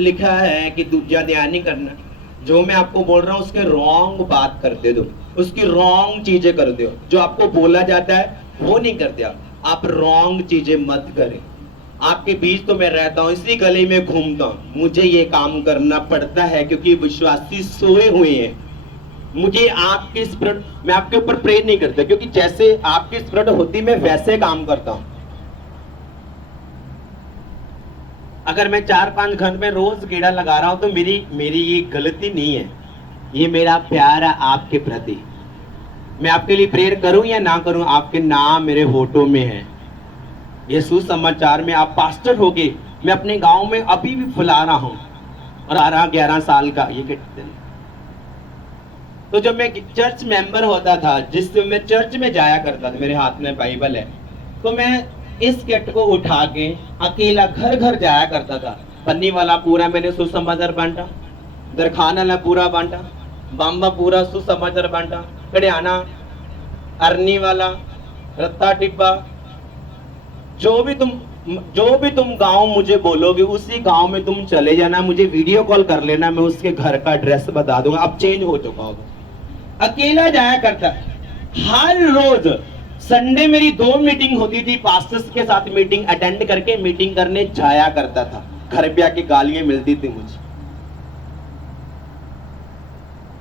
लिखा है कि दूजा ध्यान नहीं करना। जो मैं आपको बोल रहा हूँ उसके रॉन्ग बात करते दो, उसकी रॉन्ग चीजें कर दो। जो आपको बोला जाता है वो नहीं करते आप रॉन्ग चीजें मत करें। आपके बीच तो मैं रहता हूँ, इसी गली में घूमता हूँ, मुझे ये काम करना पड़ता है क्योंकि विश्वासी सोए हुए हैं। मुझे आपकी स्पिरिट, मैं आपके ऊपर प्रे नहीं करता, क्योंकि जैसे आपकी स्पिरिट होती मैं वैसे काम करता हूँ। अगर मैं 4-5 घर में रोज कीड़ा लगा रहा हूं तो मेरी ये गलती नहीं है, ये मेरा प्यार है आपके प्रति। मैं आपके लिए प्रेयर करूं या ना करूं, आपके नाम मेरे होठों में है। ये सुसमाचार में आप पास्टर होगे, मैं अपने गांव में अभी भी फैला रहा हूं, और 11 साल का ये कहते हैं। तो जब मैं चर्च मेंबर होता था, जिस समय मैं चर्च में जाया करता था, मेरे हाथ में बाइबल है, तो मैं इस किट को उठा के अकेला घर घर जाया करता था। पन्नी वाला पूरा मैंने सुसमाचार बांटा, दरखान वाला पूरा बांटा, बाम्बा पूरा सुसमाचार बांटा, कड़ियाना, अरनी वाला, रत्ता टिब्बा, जो भी तुम गांव मुझे बोलोगे उसी गांव में तुम चले जाना, मुझे वीडियो कॉल कर लेना, मैं उसके घर का एड्रेस बता दूंगा। अब चेंज हो चुका होगा। अकेला जाया करता, हर रोज संडे मेरी 2 मीटिंग होती थी, पास्टर्स के साथ मीटिंग अटेंड करके मीटिंग करने जाया करता था। घर पे आके गालियां मिलती थी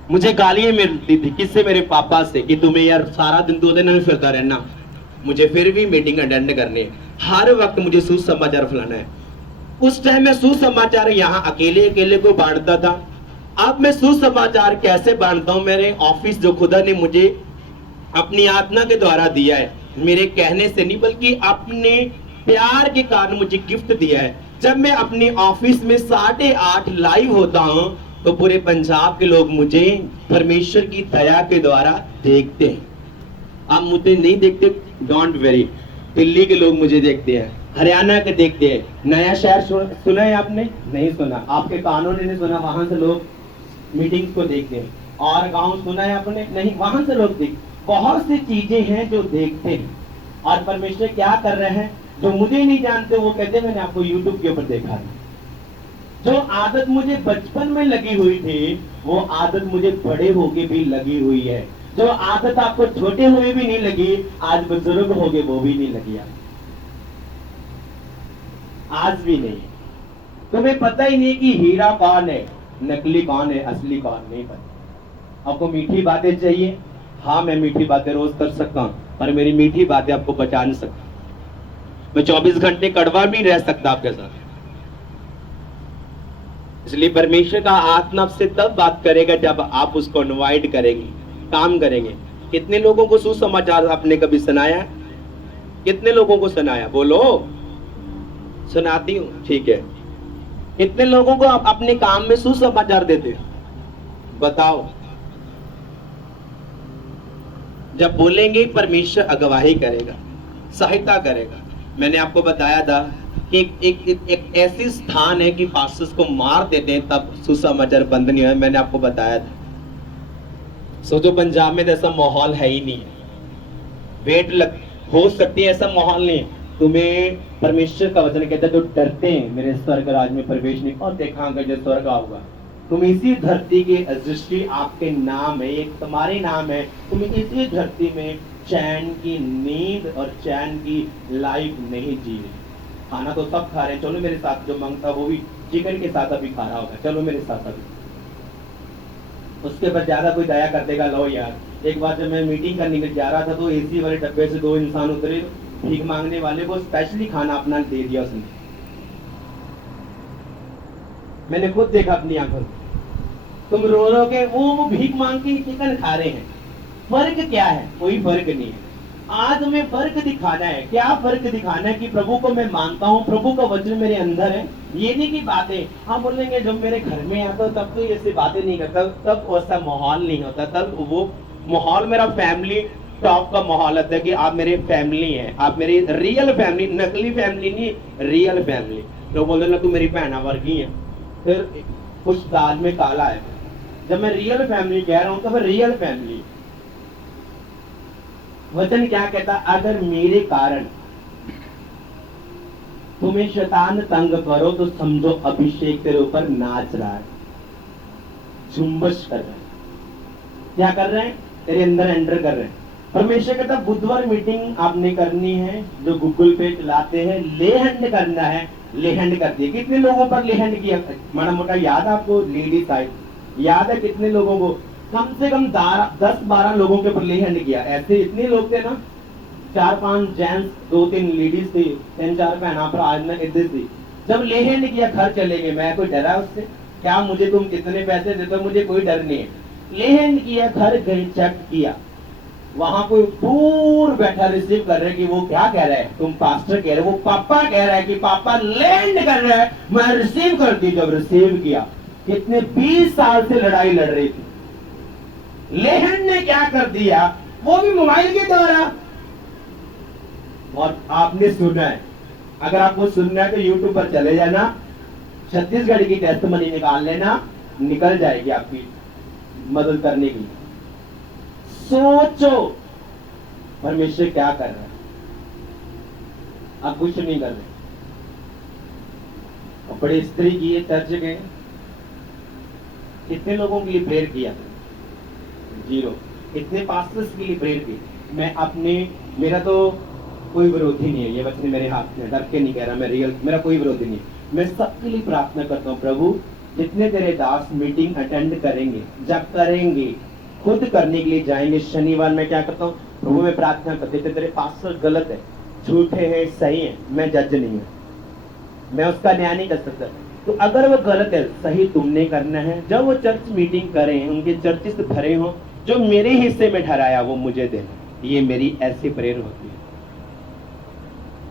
मुझे गालियां मिलती थी। किससे? मेरे पापा से, कि तुम्हें यार सारा दिन 2 दिन में फिरता रहना, मुझे फिर भी मीटिंग अटेंड करनी है, हर वक्त मुझे सुसमाचार फैलाना है। उस टाइम मैं सुसमाचार यहाँ अकेले को बांटता था। अब मैं सुसमाचार कैसे बांटता हूँ? मेरे ऑफिस जो खुदा ने मुझे अपनी आत्मा के द्वारा दिया है, मेरे कहने से नहीं बल्कि अपने प्यार के कारण मुझे गिफ्ट दिया है। जब मैं अपनी ऑफिस में 8:30 लाइव होता हूँ तो पूरे पंजाब के लोग मुझे परमेश्वर की दया के द्वारा देखते हैं। आप मुझे नहीं देखते, डोंट वेरी, दिल्ली के लोग मुझे देखते हैं, हरियाणा के देखते हैं, नया शहर सुना है आपने? नहीं सुना, आपके कानों ने नहीं सुना, वहां से लोग मीटिंग्स को देखते हैं। और गांव सुना है आपने? नहीं, वहां से लोग देखते। बहुत सी चीजें हैं जो देखते हैं, और परमेश्वर क्या कर रहे हैं जो मुझे नहीं जानते, वो कहते हैं मैंने आपको यूट्यूब के ऊपर देखा है। जो आदत मुझे बचपन में लगी हुई थी वो आदत मुझे बड़े होके भी लगी हुई है। जो आदत आपको छोटे हुए भी नहीं लगी, आज बुजुर्ग हो गए वो भी नहीं लगी, आज भी नहीं। तुम्हें पता ही नहीं कि हीरा कौन है, नकली कौन है, असली कौन, नहीं पता। आपको मीठी बातें चाहिए? हाँ, मैं मीठी बातें रोज कर सकता हूँ, पर मेरी मीठी बातें आपको बचा नहीं सकती। मैं 24 घंटे कड़वा भी रह सकता आपके साथ। इसलिए परमेश्वर का आत्मा आपसे तब बात करेगा जब आप उसको इनवाइट करेंगे, काम करेंगे। कितने लोगों को सुसमाचार आपने कभी सुनाया? कितने लोगों को सुनाया? बोलो। सुनाती हूँ, ठीक है। कितने लोगों को आप अपने काम में सुसमाचार देते हो? बताओ। जब बोलेंगे परमेश्वर अगुवाई करेगा, सहायता करेगा। मैंने आपको बताया था कि एक ऐसी स्थान है कि पास्टर्स को मार देते हैं तब सुसमाचार बंद नहीं है। मैंने आपको बताया था। सोचो पंजाब में तो ऐसा माहौल है ही नहीं, वेट लग हो सकती है, ऐसा माहौल नहीं। तुम्हें परमेश्वर का वचन कहता है जो डरते हैं मेरे स्वर्ग राज में प्रवेश नहीं, और देखा जो स्वर्ग आऊंगा। तुम इसी धरती के दृष्टि आपके नाम है, एक तुम्हारे नाम है। तुम इसी धरती में चैन की नींद और चैन की लाइफ नहीं जी रहे। खाना तो सब खा रहे हैं, चलो मेरे साथ। जो मांगता वो भी चिकन के साथ अभी खा रहा होगा, चलो मेरे साथ अभी। उसके बाद ज्यादा कोई दया कर देगा, लो यार एक बार जब मैं मीटिंग करने के जा रहा था तो एसी वाले डब्बे से 2 इंसान उतरे, भीख मांगने वाले को स्पेशली खाना अपना दे दिया उसने। मैंने खुद देखा अपनी आंखों से। तुम रो रो के वो भीख मांग के चिकन खा रहे हैं, फर्क क्या है? कोई फर्क नहीं है। आज हमें फर्क दिखाना है। क्या फर्क दिखाना है? कि प्रभु को मैं मानता हूँ, प्रभु का वचन मेरे अंदर है। ये नहीं कि बातें हम बोलेंगे जब मेरे घर में आता तब तो ऐसी बातें नहीं करता, तब वैसा माहौल नहीं होता, तब वो माहौल मेरा फैमिली टॉप का माहौल होता है कि आप मेरे फैमिली हैं, आप मेरी रियल फैमिली, नकली फैमिली नहीं, रियल फैमिली। तो बोलते ना तू मेरी भैना वर्गी है, फिर कुछ दाल में काला है। जब मैं रियल फैमिली कह रहा हूं तो फिर रियल फैमिली। वचन क्या कहता? अगर मेरे कारण तुम्हें शैतान तंग करो तो समझो अभिषेक तेरे ऊपर नाच रहा है, झुम्बश कर रहा है। क्या कर रहे हैं? तेरे अंदर एंटर कर रहे हैं। परमेश्वर कहता बुधवार मीटिंग आपने करनी है, जो गूगल पे चलाते हैं, लेहंड करना है, लेहंड कर दिए। कितने लोगों पर लेहंड किया? माड़ा मोटा याद है आपको? लेडीज साइड याद है कितने लोगों को? कम से कम 10-12 लोगों के ऊपर लेहंड किया। ऐसे इतने लोग थे ना, 4-5 जेंट्स, 2-3 लेडीज थी, 3-4 बहना पर आज मैं इधर थी। जब लेहंड किया घर चले गए। मैं कोई डरा उससे? क्या मुझे तुम कितने पैसे देते हो? मुझे कोई डर नहीं है। लेहंड किया, घर गए, चेक किया, वहां कोई दूर बैठा रिसीव कर रहे कि वो क्या कह रहा है? तुम पास्टर कह रहे, वो पापा कह रहा है कि पापा लैंड कर रहा है, मैं रिसीव कर दी। जब रिसीव किया, कितने 20 साल से लड़ाई लड़ रही थी, लेहन ने क्या कर दिया? वो भी मोबाइल के द्वारा। और आपने सुना है, अगर आपको सुनना है तो यूट्यूब पर चले जाना, छत्तीसगढ़ की टेस्टमनी निकाल लेना, निकल जाएगी आपकी मदद करने की। सोचो परमेश्वर क्या कर रहा है। आप कुछ नहीं कर रहे। बड़े स्त्री किए, चर्च गए, कितने लोगों के लिए प्रेयर किया? 0। इतने पास्टर्स के लिए प्रेयर की। मैं अपने, मेरा तो कोई विरोधी नहीं है, ये वचन मेरे हाथ में, डर के नहीं कह रहा मैं, रियल, मेरा कोई विरोधी नहीं। मैं सबके लिए प्रार्थना करता हूँ, प्रभु जितने तेरे दास मीटिंग अटेंड करेंगे, जब करेंगे, खुद करने के लिए जाएंगे, शनिवार में क्या करता हूँ, प्रभु मैं प्रार्थना करती हूँ तेरे पास्टर गलत है, झूठे हैं, सही है, मैं जज नहीं हूँ, मैं उसका न्याय नहीं कर सकता। तो अगर वो गलत है, सही तुमने करना है। जब वो चर्च मीटिंग करें, उनके चर्चिस भरे हो, जो मेरे हिस्से में ठहराया वो मुझे देना। ये मेरी ऐसी प्रेयर होती है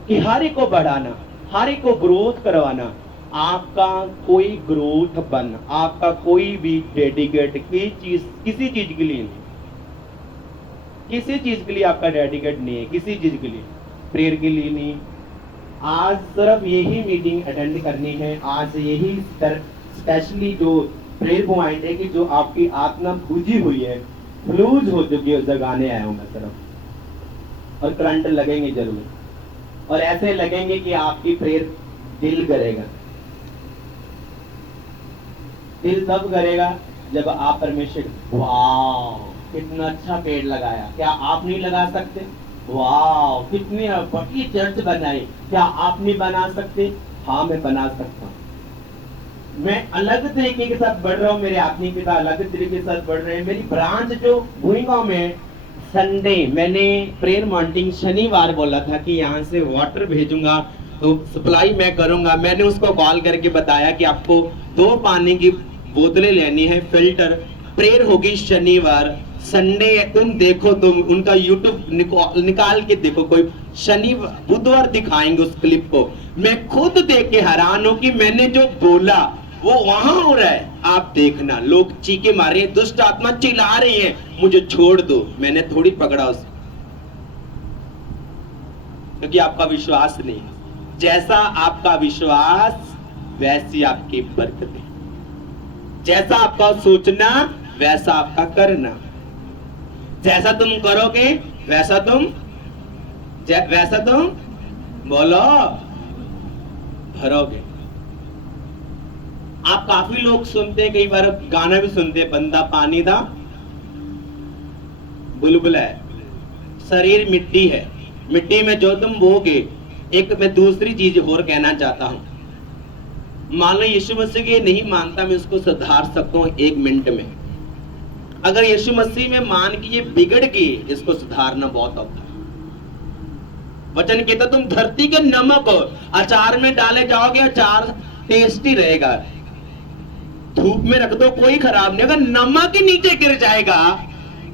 कि हर एक को बढ़ाना, हर एक को ग्रोथ करवाना। आपका कोई ग्रोथ बन, आपका कोई भी डेडिकेट किसी चीज के लिए नहीं, किसी चीज के लिए आपका डेडिकेट नहीं है, किसी चीज के लिए, प्रेयर के लिए नहीं। आज सिर्फ यही मीटिंग अटेंड करनी है। आज यही स्पेशली जो प्रेयर पॉइंट है कि जो आपकी आत्मा बुझी हुई है, फ्लूज हो चुकी है, जगाने आया हूं मैं सिर्फ। और करंट लगेंगे जरूर, और ऐसे लगेंगे कि आपकी प्रेयर दिल करेगा। दिल तब करेगा जब आप परमेश्वर, वाह कितना अच्छा पेड़ लगाया, क्या आप नहीं लगा सकते? वाह कितनी बड़ी चर्च बनाई, क्या आप नहीं बना सकते? हाँ मैं बना सकता हूँ। मैं अलग तरीके के साथ बढ़ रहा हूँ, मेरे आत्मिक पिता अलग तरीके के साथ बढ़ रहे हैं। मेरी ब्रांच जो भुईगांव में, संडे मैंने प्रेयर मॉर्निंग शनिवार बोला था कि यहाँ से वाटर भेजूंगा, तो सप्लाई मैं करूंगा। मैंने उसको कॉल करके बताया कि आपको 2 पानी की बोतलें लेनी है, फिल्टर। प्रेयर होगी शनिवार, संडे तुम देखो, तुम उनका यूट्यूब निकाल के देखो, कोई शनिवार बुधवार दिखाएंगे उस क्लिप को। मैं खुद देख के हैरान हूं कि मैंने जो बोला वो वहां हो रहा है। आप देखना, लोग चीखे मारे हैं, दुष्ट आत्मा चिल्ला रही है, मुझे छोड़ दो। मैंने थोड़ी पकड़ा उसे, क्योंकि आपका विश्वास नहीं। जैसा आपका विश्वास वैसी आपकी बरकतें, जैसा आपका सोचना वैसा आपका करना। जैसा तुम करोगे वैसा तुम बोलो भरोगे। आप काफी लोग सुनते हैं, कई बार गाना भी सुनते हैं, बंदा पानी दा बुलबुल है, शरीर मिट्टी है, मिट्टी में जो तुम बोगे। एक मैं दूसरी चीज और कहना चाहता हूं, मान लो यीशु मसीह के नहीं मानता, मैं उसको सुधार सकता हूं 1 मिनट में। अगर यीशु मसीह में मान के ये बिगड़ गई, इसको सुधारना बहुत औखा है। वचन कहता तुम धरती के नमक हो, अचार में डाले जाओगे, अचार टेस्टी रहेगा, धूप में रख दो कोई खराब नहीं, अगर नमक ही नीचे गिर जाएगा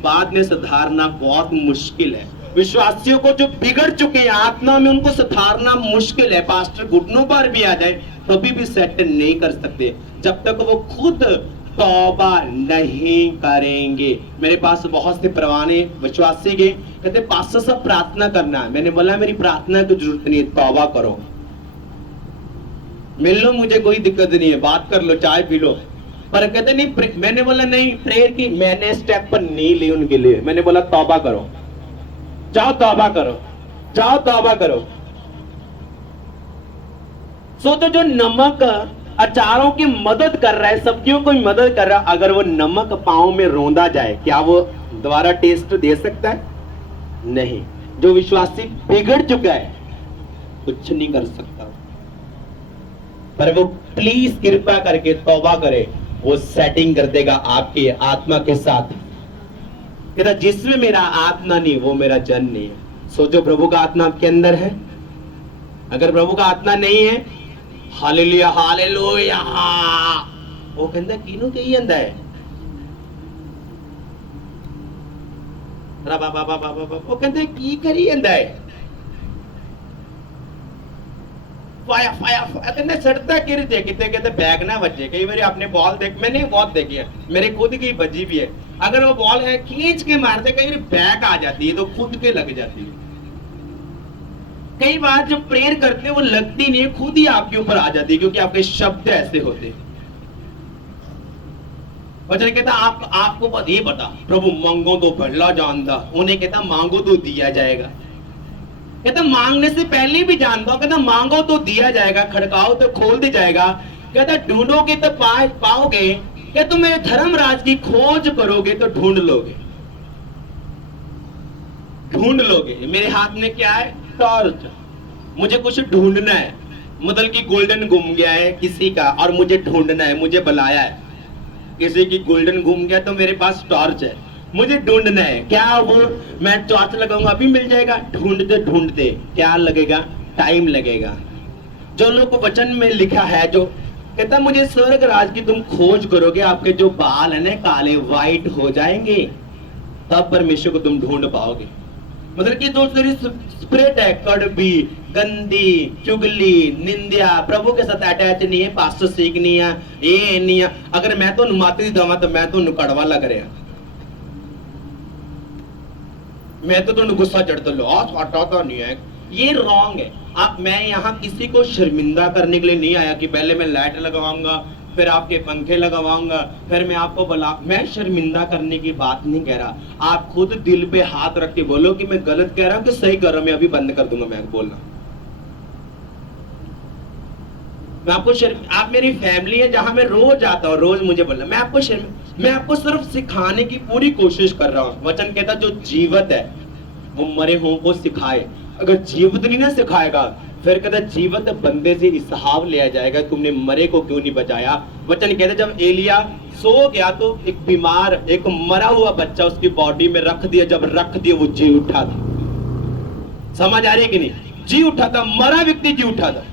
बाद में सुधारना बहुत मुश्किल है। विश्वासियों को जो बिगड़ चुके हैं आत्मा में, उनको सुधारना मुश्किल है। पास्टर घुटनों पर भी आ जाए कभी भी सेट नहीं कर सकते जब तक वो खुद तौबा नहीं करेंगे। मेरे पास बहुत से पुराने विश्वासी गए, कहते पास्टर साहब प्रार्थना करना है। मैंने बोला मेरी प्रार्थना की जरूरत नहीं है, तौबा करो, मिल लो, मुझे कोई दिक्कत नहीं है, बात कर लो, चाय पी लो। पर कहते नहीं, मैंने बोला नहीं, प्रेयर की मैंने स्टेप पर नहीं ली उनके लिए। मैंने बोला तौबा करो, जाओ तौबा करो, जाओ तौबा करो। तो जो नमक अचारों की मदद कर रहा है, सब्जियों को मदद कर रहा है, अगर वो नमक पांव में रौंदा जाए, क्या वो दोबारा टेस्ट दे सकता है? नहीं। जो विश्वासी बिगड़ चुका है कुछ नहीं कर सकता, पर वो प्लीज कृपा करके तौबा करे, वो सेटिंग कर देगा आपकी आत्मा के साथ। कहता जिसमें मेरा आत्मा नहीं वो मेरा जन नहीं है। सोचो प्रभु का आत्मा आपके अंदर है, अगर प्रभु का आत्मा नहीं है, हालेलुया हालेलुया, वो कहता किनू के ही अंदर है, वो कहते की करी अंदर है, फाया फाया कहते सड़ता गिर जाए, कितने कहते बैग ना बचे। कई बार आपने बॉल देख, मैंने बहुत देखी है, मेरे खुद की बजी भी है, अगर वो बॉल है खींच के मारते कई बार बैग आ जाती है तो खुद के लग जाती है। कई बार जब प्रेयर करते हैं वो लगती नहीं है, खुद ही आपके ऊपर आ जाती है, क्योंकि आपके शब्द ऐसे होते हैं। वचन कहता आपको बस ये बता, प्रभु मांगो तो भला जानता, उन्हें कहता मांगो तो दिया जाएगा। कहता मांगने से पहले भी जानता हूं, कहता मांगो तो दिया जाएगा, खड़काओ तो खोल दिया जाएगा, कहता ढूंढोगे तो पाओगे, क्या तुम मेरे धर्मराज की खोज करोगे तो ढूंढ लोगे, ढूंढ लोगे। मेरे हाथ में क्या है? टॉर्च। मुझे कुछ ढूंढना है, मतलब कि गोल्डन गुम गया है किसी का और मुझे ढूंढना है, मुझे बुलाया है, किसी की गोल्डन गुम गया तो मेरे पास टॉर्च है, मुझे ढूंढना है। क्या वो मैं टॉर्च लगाऊंगा अभी मिल जाएगा? ढूंढते ढूंढते क्या लगेगा? टाइम लगेगा। जो लोग को वचन में लिखा है, जो कहता मुझे स्वर्ग राज की तुम खोज करोगे, आपके जो बाल है ना काले व्हाइट हो जाएंगे, तब परमेश्वर को तुम ढूंढ पाओगे। मतलब कि जो तेरी स्पिरिट है कड़वी, गंदी, चुगली, निंदा, प्रभु के साथ अटैच नहीं है, पास्टर सीख नहीं है, ये नहीं है, अगर मैं तो मातरी दवा तो मैं तो कड़वा लग रहा, मैं तो गुस्सा चढ़ता लॉस हटाता नहीं है, ये रॉन्ग है। आप मैं यहाँ किसी को शर्मिंदा करने के लिए नहीं आया कि पहले मैं लाइट लगवाऊंगा, फिर आपके पंखे लगवाऊंगा, फिर मैं आपको बुला, मैं शर्मिंदा करने की बात नहीं कह रहा। आप खुद दिल पे हाथ रख के बोलो कि मैं गलत कह रहा हूं कि सही कर रहा हूं, मैं अभी बंद कर दूंगा मैं बोलना। मैं आपको आप मेरी फैमिली है जहां मैं रोज आता हूं, रोज मुझे बोलना, मैं आपको सिर्फ सिखाने की पूरी कोशिश कर रहा हूं। वचन कहता जो जीवित है वो मरे हुओं को सिखाए, अगर जीवित नहीं ना सिखाएगा फिर कहता जीवित बंदे से हिसाब लिया जाएगा, तुमने मरे को क्यों नहीं बचाया। वचन कहता जब एलिया सो गया तो एक बीमार, एक मरा हुआ बच्चा उसकी बॉडी में रख दिया, जब रख दिया वो जी उठा था। समझ आ रही है कि नहीं? जी उठा था, मरा व्यक्ति जी उठा था।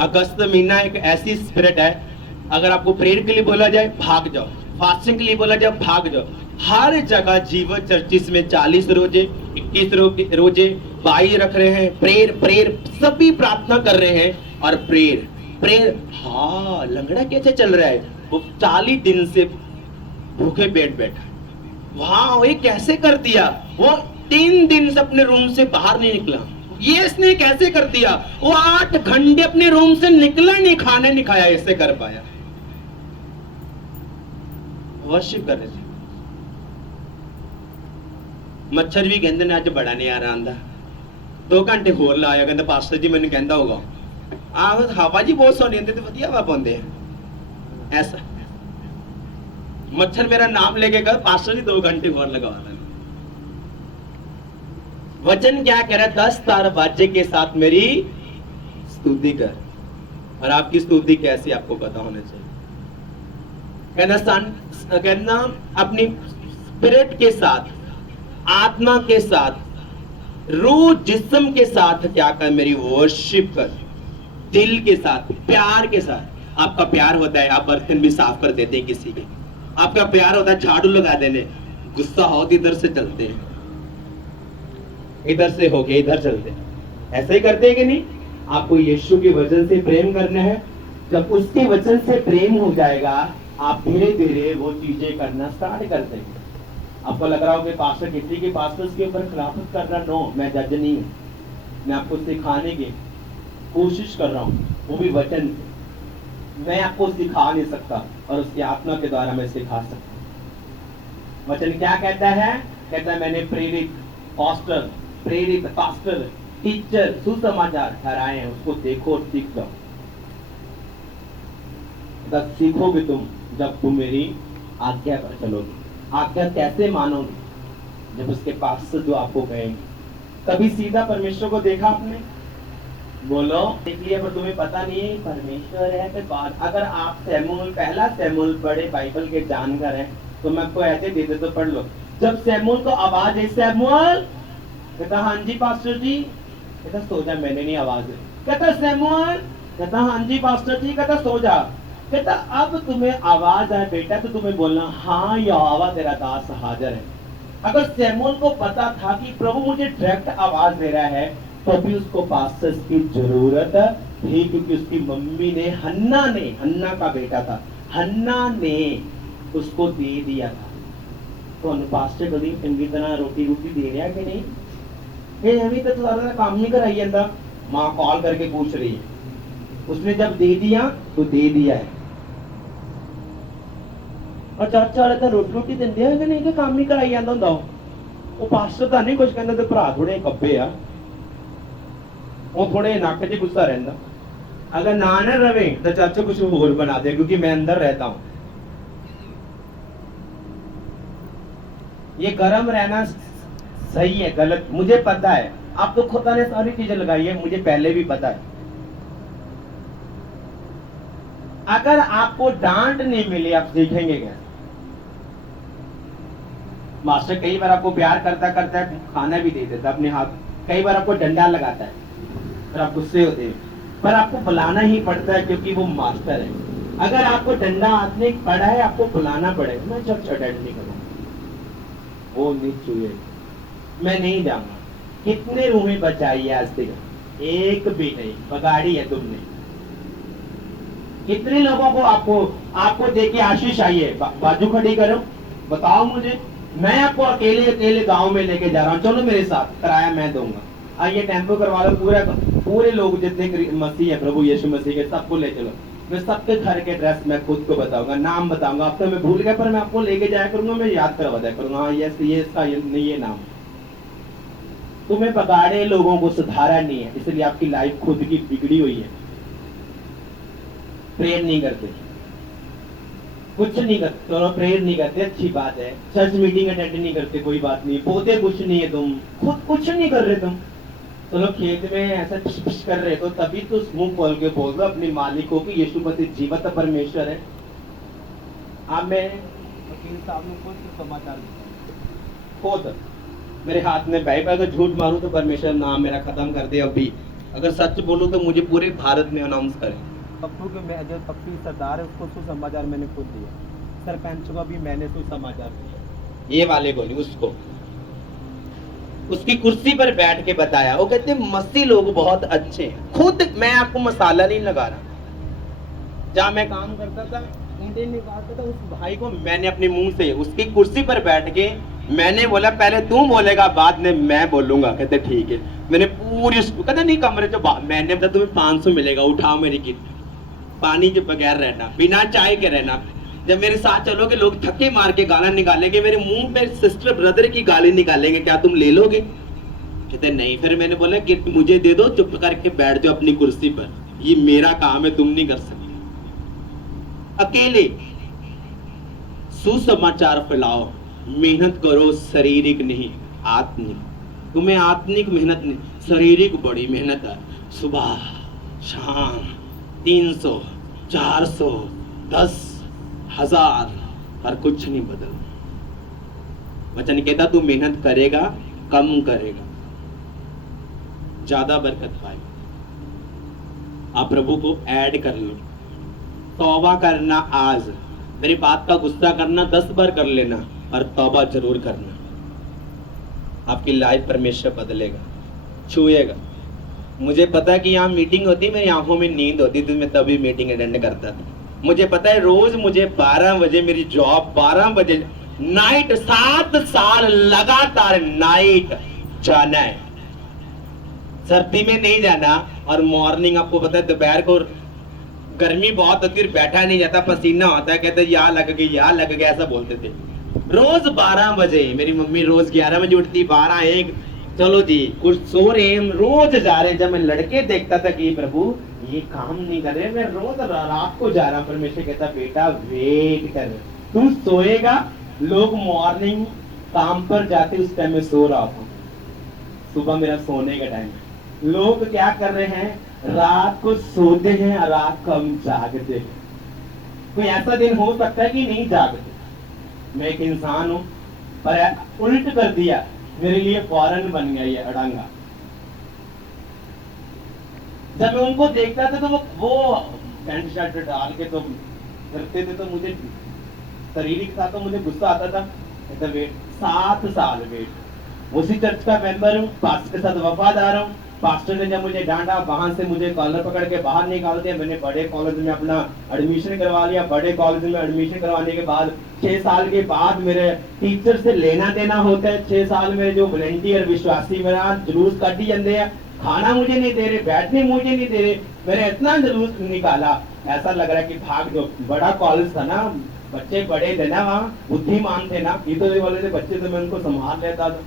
अगस्त महीना एक ऐसी स्पिरिट है, अगर आपको प्रेयर के लिए बोला जाए भाग जाओ, फास्टिंग के लिए बोला जाए भाग जाओ। हर जगह जीवन चर्चिस में 40 रोजे, 21 रोजे, 22 रख रहे हैं, प्रेयर सभी प्रार्थना कर रहे हैं और प्रेयर। हाँ लंगड़ा कैसे चल रहा है? वो 40 दिन से भूखे पेट बैठा। वहां ये कैसे कर दिया? वो 3 दिन से अपने रूम से बाहर नहीं निकला। ये इसने कैसे कर दिया? वो 8 घंटे अपने रूम से निकला नहीं, खाने नहीं खाया, ऐसे कर पाया। वर्शिप कर रहे थे। मच्छर भी कहते ने अज बड़ा नहीं आ रहा आंदा, 2 घंटे होर लाया, कहते पास्टर जी मैंने कहता होगा हवा जी बहुत सोनी आती, वधिया हवा पाते हैं ऐसा। मच्छर मेरा नाम लेके कर पास्टर जी 2 घंटे होर लगवा दें। वचन क्या कह रहा है? 10 तार बाजे के साथ मेरी स्तुति कर। और आपकी स्तुति कैसी आपको पता होना चाहिए। कहना कहना अपनी स्पिरिट के साथ, आत्मा के साथ, रूह जिस्म के साथ क्या कर, मेरी वर्शिप कर, दिल के साथ, प्यार के साथ। आपका प्यार होता है आप बर्तन भी साफ कर देते हैं किसी के, आपका प्यार होता है झाड़ू लगा देने, गुस्सा हो तो इधर से चलते हैं, इधर से हो गया इधर चलते हैं, ऐसे ही करते हैं कि नहीं? आपको यीशु के वचन से प्रेम करना है। जब उसके वचन से प्रेम हो जाएगा आप धीरे धीरे वो चीजें करना स्टार्ट कर देंगे। आपको लग रहा हो कि पास्टर किसी के पास्टर्स के ऊपर खिलाफत कर रहा, नो, मैं जज नहीं हूँ, मैं आपको सिखाने की कोशिश कर रहा हूँ, वो भी वचन से। मैं आपको सिखा नहीं सकता और उसकी आत्मा के द्वारा मैं सिखा सकता। वचन क्या कहता है? कहता है मैंने प्रेरित पास्टर, टीचर, सुसमाचार ठहराए हैं, उसको देखो और सीख जाओ। तब सीखोगे तुम जब तुम मेरी आज्ञा पर चलोगे। आज्ञा कैसे मानोगे? जब उसके पास से जो आपको कहेंगे। कभी सीधा परमेश्वर को देखा आपने? बोलो देख लिया, पर तुम्हें पता नहीं है परमेश्वर है के बाद। अगर आप पहला सैमुएल पढ़े, बाइबल के जानकार हैं, तो मैं आपको ऐसे दे दे तो पढ़ लो। जब सैमुएल को आवाज है, सैमुएल, कहता हाँ जी पास्टर जी, कहता सो जा, मैंने नहीं आवाज है। कहता सैमुएल, कहता हाँ जी पास्टर जी, कहता सो जा। कहता अब तुम्हें आवाज आए बेटा तो तुम्हें बोलना हाँ यहोवा तेरा दास हाजिर है। अगर सैमुएल को पता था कि प्रभु मुझे डायरेक्ट आवाज दे रहा है, तो भी उसको पास्टर्स की जरूरत थी, क्योंकि उसकी मम्मी ने, हन्ना का बेटा था, हन्ना ने उसको दे दिया था। तो पास्टर कभी चंगी तरह रोटी दे रहा कि नहीं? ये अभी तक सारा काम नहीं कराई जाता। माँ कॉल करके पूछ रही है, उसने जब दे दिया तो दे दिया है। और चाचा वाले तो रोटी देंगे है कि नहीं, कि काम नहीं कराई जाता होंदा। वो पास्टर तो नहीं कुछ कहता, तो भरा थोड़े कब्बे आ, वो थोड़े नक च गुस्सा रहता। अगर ना रवे तो चाचा कुछ और बना दे, क्योंकि मैं अंदर रहता हूं। ये गर्म रहना सही है गलत मुझे पता है। आप तो खुदा ने सारी चीजें लगाई है, मुझे पहले भी पता है। अगर आपको डांट नहीं मिली आप सीखेंगे क्या? मास्टर कई बार आपको प्यार करता करता है, खाना भी दे देता अपने हाथ, कई बार आपको डंडा लगाता है और आप गुस्से होते हैं, पर आपको बुलाना ही पड़ता है क्योंकि वो मास्टर है। अगर आपको डंडा हाथ में पड़ा है आपको बुलाना पड़ेगा। मैं चर्च अटेंड नहीं करूंगा, वो नहीं छुए, मैं नहीं जाऊंगा। कितने रूहें बचाई है आज तक? एक भी नहीं, बगाड़ी है तुमने। कितने लोगों को आपको देख के आशीष आई है? बाजू खड़ी करो, बताओ मुझे। मैं आपको अकेले गांव में लेके जा रहा हूँ, चलो मेरे साथ, किराया मैं दूंगा। आइए टेम्पो करवा लो, पूरे लोग जितने मसीह है, प्रभु यीशु मसीह के, सबको ले चलो। मैं सबके घर के एड्रेस मैं खुद को बताऊंगा, नाम बताऊंगा। अब तो मैं भूल गया, पर मैं आपको लेके जाया करूंगा, मैं याद करवा दिया करूंगा। हाँ ये इसका ये नाम। तुम्हें बगाड़े लोगों को सुधारा नहीं है, इसलिए आपकी लाइफ खुद की बिगड़ी हुई है। प्रेयर नहीं करते, कुछ नहीं करते, चलो प्रेयर नहीं करते अच्छी बात है। चर्च मीटिंग अटेंड नहीं करते, कोई बात नहीं। पोते कुछ नहीं है, तुम खुद कुछ नहीं कर रहे। तुम चलो खेत में ऐसा पिश कर रहे तो तभी तो मुंह खोल के बोल दो अपने मालिक को कि यीशु मसीह जीवित परमेश्वर है। अब मैं वकील साहब ने खुद समाचार खुद मेरे हाथ में बाइबल, अगर झूठ मारूं तो परमेश्वर नाम मेरा खत्म कर दे। अभी अगर सच बोलूं तो मुझे पूरे भारत में अनाउंस करें। पप्पू के जो पप्पू सरदार है उसको सुसमाचार मैंने खुद दिया, सरपंच को भी मैंने सुसमाचार दिया। ये वाले को नहीं, उसको उसकी कुर्सी पर बैठ के बताया। वो कहते मसीह लोग बहुत अच्छे हैं। खुद मैं आपको मसाला नहीं लगा रहा। जहाँ मैं काम करता था ईंटें निकालता था, उस भाई को मैंने अपने मुंह से उसकी कुर्सी पर बैठ के मैंने बोला पहले तू बोलेगा बाद में मैं बोलूंगा। कहते ठीक है। मैंने पूरी कहते नहीं कमरे जो मैंने बताया तुम्हें 500 मिलेगा, उठाओ मेरी किट। पानी के बगैर रहना, बिना चाय के रहना। जब मेरे साथ चलोगे लोग थके मार के गाना निकालेंगे, मेरे मुंह पे सिस्टर ब्रदर की गाली निकालेंगे, क्या तुम ले लोगे? कहते नहीं। फिर मैंने बोला कि मुझे दे दो, चुप करके बैठ जाओ अपनी कुर्सी पर, ये मेरा काम है, तुम नहीं कर सकते। अकेले सुसमाचार फैलाओ, मेहनत करो, शारीरिक नहीं आत्मिक। तुम्हें आत्मिक मेहनत नहीं, शारीरिक बड़ी मेहनत है। सुबह शाम 300 400 10,000 और कुछ नहीं बदलना। वचन कहता तू मेहनत करेगा, कम करेगा, ज्यादा बरकत पाएगा। आप प्रभु को ऐड कर लो। तौबा करना आज, मेरी बात का गुस्सा करना 10 बार कर लेना, और तौबा जरूर करना। आपकी लाइफ परमेश्वर बदलेगा, छुएगा। मुझे पता है कि यहाँ मीटिंग होती, मेरी आंखों में नींद होती तो मैं तभी मीटिंग अटेंड करता था। मुझे पता है रोज मुझे 12 बजे मेरी जॉब, 12 बजे नाइट, 7 साल लगातार नाइट जाना है। सर्दी में नहीं जाना, और मॉर्निंग आपको पता है दोपहर को गर्मी बहुत होती है, बैठा नहीं जाता, पसीना होता है, कहते यहाँ लग गई, यहाँ लग गया, ऐसा बोलते थे। रोज 12 बजे, मेरी मम्मी रोज 11 बजे उठती, 12, 1, चलो जी कुछ सो रहे हैं, रोज जा रहे हैं। जब मैं लड़के देखता था कि प्रभु ये काम नहीं कर रहे, मैं रोज रात को जा रहा हूँ। परमेश्वर कहता बेटा वेट कर, तू सोएगा। लोग मॉर्निंग काम पर जाते, उस टाइम में सो रहा था। सुबह मेरा सोने का टाइम है। लोग क्या कर रहे हैं, रात को सोते हैं और रात को हम जागते हैं। कोई ऐसा दिन हो सकता है कि नहीं जागते। मैं एक इंसान हूं, पर उल्ट कर दिया, मेरे लिए फौरन बन गया ये अड़ंगा। जब मैं उनको देखता था तो वो पैंट शर्ट डाल के तो करते थे, तो मुझे शारीरिक था तो मुझे गुस्सा आता था। कहता वेट, 7 साल वेट। उसी चर्च का मेंबर हूँ, पास्टर के साथ वफादार हूँ। पास्टर ने जब मुझे डांटा, वहां से मुझे कॉलर पकड़ के बाहर निकाल दिया। मैंने बड़े कॉलेज में अपना एडमिशन करवा लिया। बड़े कॉलेज में एडमिशन करवाने के बाद 6 साल के बाद मेरे टीचर से लेना देना होता है। 6 साल में जो वॉलंटियर विश्वासी मेरा जुलूस काटी जाते हैं, खाना मुझे नहीं दे रहे, बैठने मुझे नहीं दे रहे। मैंने इतना जुलूस निकाला, ऐसा लग रहा है कि भाग दो। बड़ा कॉलेज था ना, बच्चे बड़े थे ना, वहाँ बुद्धिमान थे ना, ये वाले थे बच्चे, तो मैं उनको संभाल लेता था।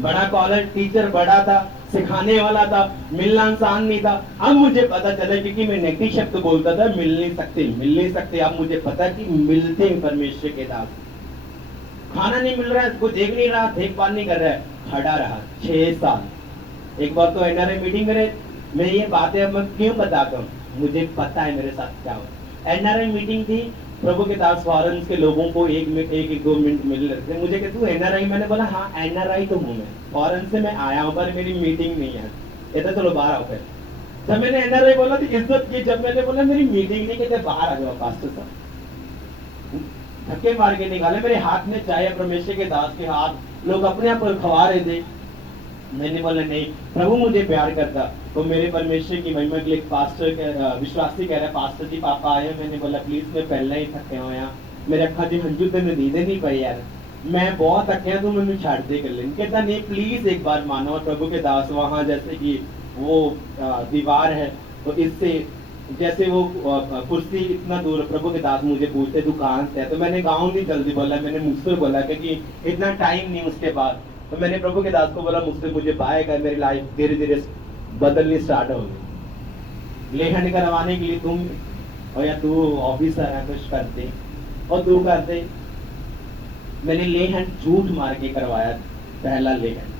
बड़ा कॉलेज, टीचर बड़ा था, सिखाने वाला था, मिलना आसान नहीं था। अब मुझे पता चला, क्योंकि मैं नेगेटिव शब्द बोलता था, मिल नहीं सकते। अब मुझे पता कि मिलते हैं परमेश्वर के दास। खाना नहीं मिल रहा है, कोई देख नहीं रहा, देखभाल नहीं कर रहा है, खड़ा रहा 6 साल। एक बार तो एनआरआई मीटिंग में मैं ये बातें अब मैं क्यों बताता हूँ, मुझे पता है मेरे साथ क्या हुआ। एनआरआई मीटिंग थी, प्रभु के दास फॉरेन के लोगों को 1-2 मिनट मिल रहे थे। मुझे कहते तू एनआरआई, मैंने बोला हाँ एनआरआई तो हूँ, मैं फॉरेन से मैं आया हूँ, पर मेरी मीटिंग नहीं है। कहते चलो बाहर आओ। फिर जब मैंने एनआरआई बोला तो इज्जत की, जब मैंने बोला मेरी मीटिंग नहीं, कहते बाहर आ जाओ पास्टर साहब। धक्के मार के निकाले। मेरे हाथ में चाय, परमेश्वर के दास के हाथ, लोग अपने आप खवा रहे थे। मैंने बोला नहीं, प्रभु मुझे प्यार करता। तो मेरे परमेश्वर की महिमा के लिए पास्टर विश्वासी कह रहा है, पास्टर जी पापा आए। मैंने बोला प्लीज, मैं पहले ही थके हो यहाँ, मेरे अखा जी हंजू तेन दीदे नहीं पाई यार, मैं बहुत थके तो मैंने छाड़ दे कर लें। कहता नहीं प्लीज एक बार मानो। प्रभु के दास वहाँ जैसे कि वो दीवार है, तो इससे जैसे वो कुर्सी इतना दूर, प्रभु के दास मुझे पूछते दुकान से, तो मैंने गाँव नहीं जल्दी बोला, मैंने मुझसे बोला क्योंकि इतना टाइम नहीं। उसके बाद तो मैंने प्रभु के दास को बोला मुझसे मुझे बाय कर, मेरी लाइफ धीरे धीरे बदलनी स्टार्ट हो गई। लेहन करवाने के लिए तुम और या तू ऑफिसर है कुछ करते और तू करते। मैंने लेहन झूठ मार के करवाया पहला लेहन,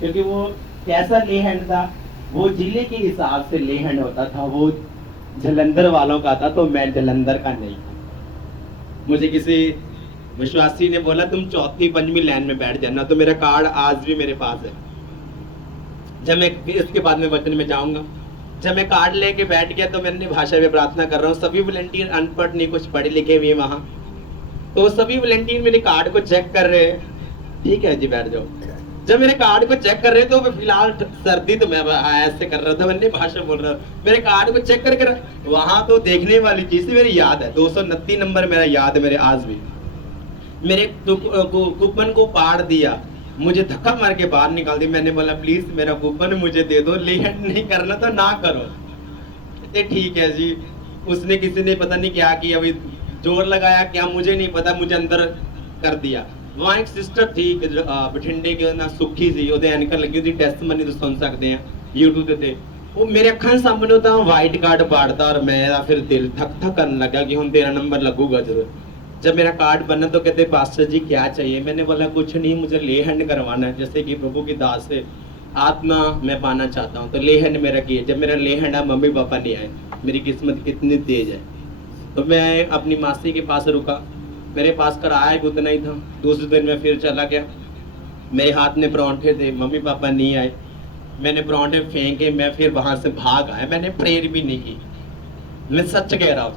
क्योंकि वो कैसा लेहन था, वो जिले के हिसाब से लेहन होता था, वो जलंधर वालों का था, तो मैं जलंधर का नहीं था। मुझे किसी विश्वासी ने बोला तुम 4वीं-5वीं लाइन में बैठ जाना, तो मेरा कार्ड आज भी मेरे पास है। जब मैं इसके बाद में वचन में जाऊंगा, जब मैं कार्ड लेके बैठ गया तो मैंने भाषा में प्रार्थना कर रहा हूँ। सभी वॉलंटियर अनपढ़ नहीं, कुछ पढ़े लिखे हुए वहाँ, तो सभी वॉलंटियर मेरे कार्ड को चेक कर रहे हैं। ठीक है जी बैठ जाओ। जब मेरे कार्ड को चेक कर रहे तो फिलहाल सर्दी तो मैं ऐसे कर रहा था, मैंने भाषा बोल रहा था, मेरे कार्ड को चेक करके वहां तो देखने वाली चीज मेरी याद है, 229 नंबर मेरा याद है मेरे आज भी। मेरे कूपन को पाड़ दिया, मुझे धक्का मार के बाहर निकाल दिया। मैंने बोला प्लीज मेरा कूपन मुझे दे दो, लेहन नहीं करना तो ना करो। ठीक है जी। उसने किसी ने पता नहीं क्या किया, अभी जोर लगाया क्या मुझे नहीं पता, मुझे अंदर कर दिया। वहाँ एक सिस्टर थी बठिंडे के ना सुखी सी, ਉਹਦੇ ਐਨਕਾਂ ਲੱਗੀ ਉਹਦੀ ਟੈਸਟਮਨੀ तो सुन सकते हैं YouTube ਤੇ। वो मेरे अखा सामने होता व्हाइट कार्ड पाड़ता और मेरा फिर दिल थक करने लगा कि हम तेरा नंबर लगूगा जरूर। जब मेरा कार्ड बना तो कहते पास्टर जी क्या चाहिए, मैंने बोला कुछ नहीं, मुझे लेहन करवाना है, जैसे कि प्रभु की दास से आत्मा मैं पाना चाहता हूँ, तो लेहन मेरा किए। जब मेरा लेहन है मम्मी पापा नहीं आए, मेरी किस्मत कितनी तेज है। तो मैं अपनी मासी के पास रुका, मेरे पास किराया भी उतना ही था। दूसरे दिन मैं फिर चला गया, मेरे हाथ में परांठे थे, मम्मी पापा नहीं आए, मैंने परांठे फेंके, मैं फिर वहां से भाग आया, मैंने प्रेयर भी नहीं की, मैं सच कह रहा हूँ।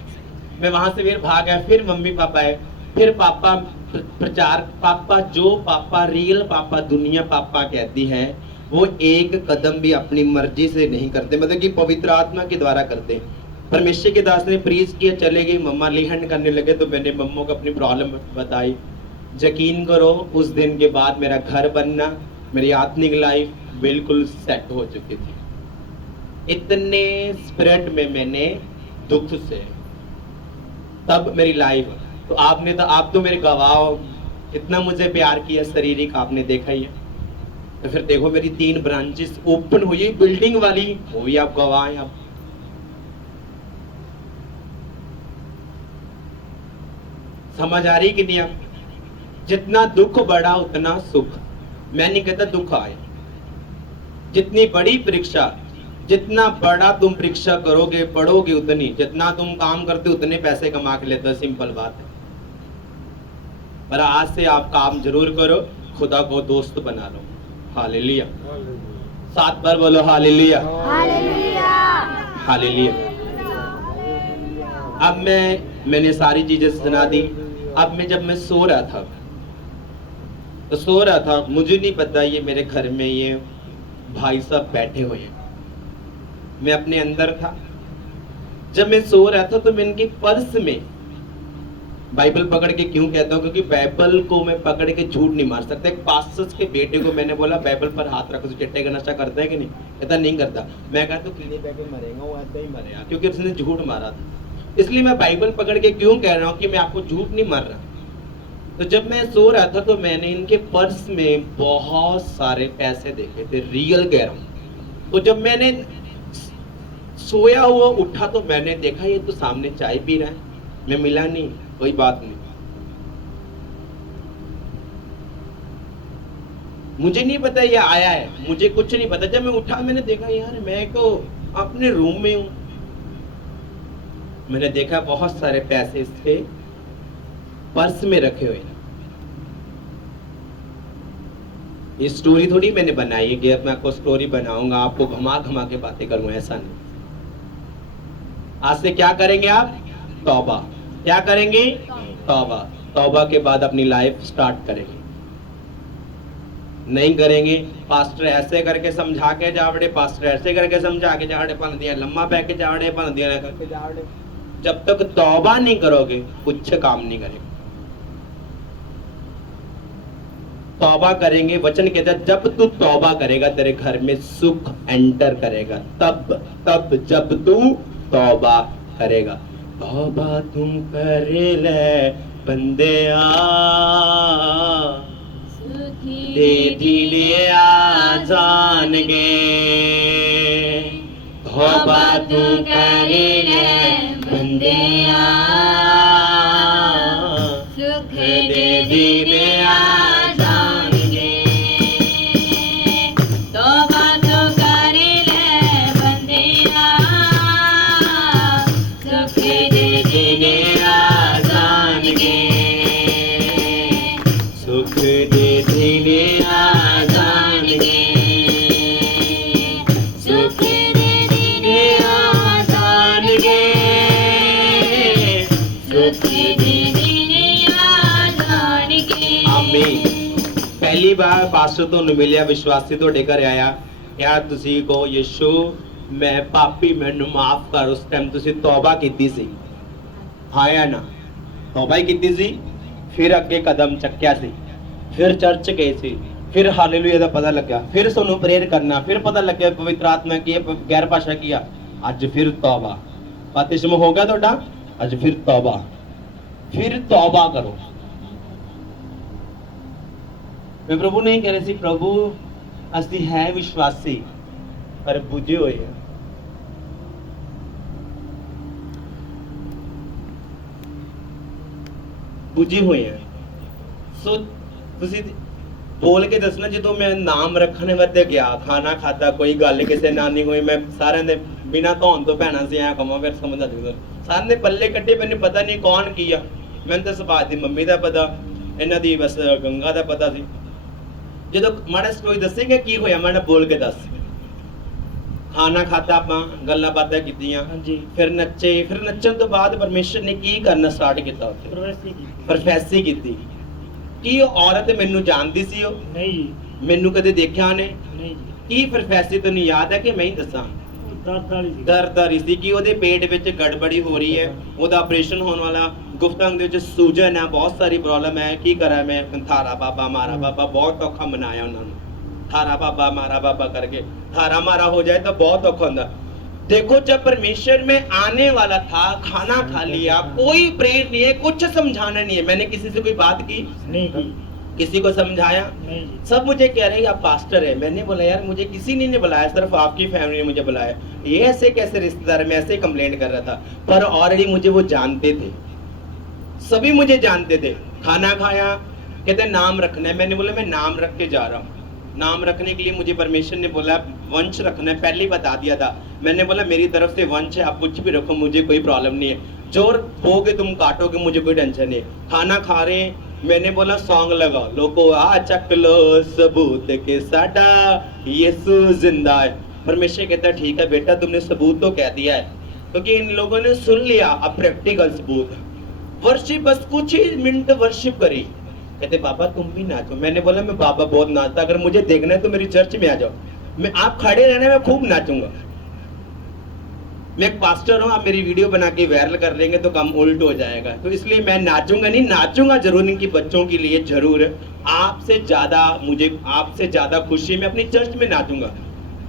मैं वहां से फिर भाग आया, फिर मम्मी पापा आए, फिर पापा प्रचार, पापा जो पापा रियल पापा दुनिया पापा कहती है वो एक कदम भी अपनी मर्जी से नहीं करते, मतलब कि पवित्र आत्मा के द्वारा करते। परमेश्वर के दास ने प्रीच किया, चले गए, मम्मा लिहन करने लगे, तो मैंने मम्मा को अपनी प्रॉब्लम बताई। यकीन करो उस दिन के बाद मेरा घर बनना, मेरी आत्मिक लाइफ बिल्कुल सेट हो चुकी थी। इतने स्पिरिट में मैंने दुख से तब मेरी लाइफ, तो आप तो मेरे गवाह हो, इतना मुझे प्यार किया शारीरिक आपने देखा ही है। तो फिर देखो मेरी 3 ब्रांचेस ओपन हुई बिल्डिंग वाली, वो भी आप गवाह हैं। आप समझ आ रही कि नहीं? आप जितना दुख बढ़ा उतना सुख। मैं नहीं कहता दुख आए, जितनी बड़ी परीक्षा, जितना बड़ा तुम परीक्षा करोगे पढ़ोगे उतनी, जितना तुम काम करते उतने पैसे कमा के लेते हो, सिंपल बात है। पर आज से आप काम जरूर करो, खुदा को दोस्त बना लो। हालेलुया, 7 बार बोलो हालेलुया, हालेलुया। अब मैंने सारी चीजें सुना दी। अब जब मैं सो रहा था, मुझे नहीं पता ये मेरे घर में ये भाई साहब बैठे हुए हैं, मैं अपने अंदर था। जब मैं सो रहा था तो मैं इनके पर्स में बाइबल पकड़ के, क्यों कहता हूँ, क्योंकि बाइबल को मैं पकड़ के झूठ नहीं मार सकता। एक पास्टर के बेटे को मैंने बोला बाइबल पर हाथ रखो, चिट्टे का नशा करता है कि नहीं? कहता नहीं करता। मैं कहता तो कीड़े पे मरेगा, वो ऐसा ही मरेगा, क्योंकि उसने झूठ मारा था। इसलिए मैं बाइबल पकड़ के क्यों कह रहा हूँ कि मैं आपको झूठ नहीं मार रहा। तो जब मैं सो रहा था तो मैंने इनके पर्स में बहुत सारे पैसे देखे थे, रियल कह रहा हूँ। तो जब मैंने सोया हुआ उठा तो मैंने देखा ये तो सामने चाय पी रहा है, मैं मिला नहीं, कोई बात नहीं। मुझे नहीं पता ये आया है, मुझे कुछ नहीं पता। जब मैं उठा मैंने देखा यार मैं तो अपने रूम में हूं। मैंने देखा बहुत सारे पैसे इसके पर्स में रखे हुए। ये स्टोरी थोड़ी मैंने बनाई है कि अब मैं आपको स्टोरी बनाऊंगा, आपको घुमा घुमा के बातें करूंगा, ऐसा नहीं। आज से क्या करेंगे आप? तौबा। क्या करेंगे? तौबा। तौबा के बाद अपनी लाइफ स्टार्ट करेंगे। नहीं करेंगे पास्टर ऐसे करके समझा के जावड़े, पास्टर ऐसे करके समझा के जावड़े, पन दिया लम्मा पै के जावड़े, पन दिया करके जावड़े। जब तक तौबा नहीं करोगे कुछ काम नहीं करेंगे। तौबा करेंगे, वचन कहता है जब तू तौबा करेगा तेरे घर में सुख एंटर करेगा। तब जब तू तौबा करेगा। तौबा तुम करे ले बंदेया, दे दिले आजान गे। तौबा तू करे ले बंदेया, सुख दे दिले आजान गे। तौबा तो करे ले बंदेया, सुख दे दिले आजान गे। सुख दे दिले आजान गे, सुख दे दिले आजान गे, सुख दे दिले आजान गे। आमीन। पहली बार पास्टर ਤੁਹਾਨੂੰ ਮਿਲਿਆ, ਵਿਸ਼ਵਾਸੀ ਤੁਹਾਡੇ ਘਰ ਆਇਆ, ਕਿਹਾ ਤੁਸੀਂ ਕਹੋ ਯਿਸੂ ਮੈਂ ਪਾਪੀ, ਮੈਨੂੰ ਮਾਫ ਕਰ। ਉਸ ਟਾਈਮ ਤੁਸੀਂ ਤੌਬਾ ਕੀਤੀ ਸੀ, ਆਇਆ ਨਾ? ਤੌਬਾ ਹੀ ਕੀਤੀ ਸੀ, ਫਿਰ ਅੱਗੇ ਕਦਮ ਚੱਕਿਆ ਸੀ, ਫਿਰ ਚਰਚ ਗਏ ਸੀ, ਫਿਰ ਹਾਲੇਲੂਇਆ ਦਾ ਪਤਾ ਲੱਗਾ, ਫਿਰ ਤੁਹਾਨੂੰ ਪ੍ਰੇਅਰ ਕਰਨਾ, ਫਿਰ ਪਤਾ ਲੱਗਿਆ ਪਵਿੱਤਰ ਆਤਮਾ ਕੀ ਹੈ, ਗੈਰ ਭਾਸ਼ਾ ਕੀ ਆ। ਅੱਜ ਫਿਰ ਤੌਬਾ, ਬਪਤਿਸਮ ਹੋ ਗਿਆ ਤੁਹਾਡਾ, ਅੱਜ ਫਿਰ ਤੌਬਾ ਕਰੋ। मैं प्रभु नहीं कह रहे सी, प्रभु असली है विश्वासी पर बुझे हुए हैं। बुझे हुए हैं। सो ਤੁਸੀਂ ਬੋਲ ਕੇ ਦੱਸਣਾ, ਜਦੋਂ ਮੈਂ ਨਾਮ ਰੱਖਣ ਵਾਸਤੇ ਗਿਆ, ਖਾਣਾ ਖਾਦਾ, ਕੋਈ ਗੱਲ ਕਿਸੇ ਨਾਲ ਨਹੀਂ ਹੋਈ, ਮੈਂ ਸਾਰਿਆਂ ਦੇ ਬਿਨਾਂ ਧੋਣ ਤੋਂ ਭੈਣਾਂ ਸੀ ਐ ਕਮਾਂ, ਫਿਰ ਸਮਝ ਆ ਜੂਗਾ सारे ने पल्ले कट्टे, मैंने पता नहीं कौन किया, मैंने तो सुभाष दी मम्मी का पता, इन्हां दी बस गंगा का पता सी। जो माड़ा कोई दसेगा की होया, माड़ा बोल के दस। खाना खाता, आप गल्लां बातां कीतियां, ਹਾਂਜੀ फिर नच्चे, फिर नच्चण तो बाद परमेश्वर ने की करना स्टार्ट किया उत्थे? ਪ੍ਰੋਫੈਸੀ ਕੀਤੀ प्रोफेसी की। की ਉਹ औरत मैनू जानती सी? ਉਹ ਨਹੀਂ ਜੀ मैनू कदे देखा ਉਹਨੇ? ਨਹੀਂ ਜੀ की प्रोफेसी तैनूं याद है कि मैं ही दसां? ਉਹ ਦਰਦ ਵਾਲੀ ਸੀ ਦਰਦ ਆ ਰਹੀ ਸੀ ਕਿ ਉਹਦੇ ਪੇਟ ਵਿੱਚ ਗੜਬੜੀ ਹੋ ਰਹੀ ਹੈ, ਉਹਦਾ ਆਪਰੇਸ਼ਨ ਹੋਣ ਵਾਲਾ, ਗੁਫਤੰਗ ਦੇ ਵਿੱਚ ਸੂਜਨ ਹੈ, ਬਹੁਤ ਸਾਰੀ ਪ੍ਰੋਬਲਮ ਹੈ। ਕੀ ਕਰਾਂ ਮੈਂ? ਥਾਰਾ ਬਾਬਾ ਮਾਰਾ ਬਾਬਾ ਬਹੁਤ ਔਖਾ ਮਨਾਇਆ ਉਹਨਾਂ ਨੂੰ। थारा बाबा मारा बाबा करके थारा मारा हो जाए तो बहुत औखा होता। देखो जब परमेश्वर में आने वाला था, खाना खा लिया, कोई प्रेयर नहीं है, कुछ समझाना नहीं है। मैंने किसी से कोई बात की? ਨਹੀਂ ਜੀ किसी को समझाया? ਨਹੀਂ जी सब मुझे कह रहे हैं आप पास्टर है। मैंने बोला यार मुझे किसी ने नहीं बुलाया, सिर्फ आपकी फैमिली ने मुझे बुलाया। ये ऐसे कैसे रिश्तेदार? मैं ऐसे कंप्लेंट कर रहा था, पर ऑलरेडी मुझे वो जानते थे, सभी मुझे जानते थे। खाना खाया, कहते नाम रखना है। मैंने बोला मैं नाम रख के जा रहा हूँ। नाम रखने के लिए मुझे परमेश्वर ने बोला वंश रखना है, पहले ही बता दिया था। मैंने बोला मेरी तरफ से वंश है, आप कुछ भी रखो, मुझे कोई प्रॉब्लम नहीं है, जो बोगे तुम काटोगे, मुझे कोई टेंशन नहीं है। खाना खा रहे हैं, मैंने बोला सॉन्ग लगाओ, लोगो आ चक लो सबूत के साडा यीशु जिंदा है। परमेश्वर कहता है ठीक है बेटा, तुमने सबूत तो कह दिया है, क्योंकि इन लोगों ने सुन लिया। अब प्रैक्टिकल सबूत, वर्शिप, बस कुछ ही मिनट वर्शिप करी। कहते बाबा तुम भी नाचो। मैंने बोला मैं बाबा बहुत नाचता, अगर मुझे देखना है तो मेरी चर्च में आ जाओ, मैं आप खड़े रहना, मैं खूब नाचूंगा। मैं एक पास्टर हूँ, आप मेरी वीडियो बना के वायरल कर लेंगे तो काम उल्ट हो जाएगा, तो इसलिए मैं नाचूंगा नहीं, नाचूंगा जरूर इनकी बच्चों के लिए जरूर। आपसे ज्यादा मुझे, आपसे ज्यादा खुशी मैं अपनी चर्च में नाचूंगा।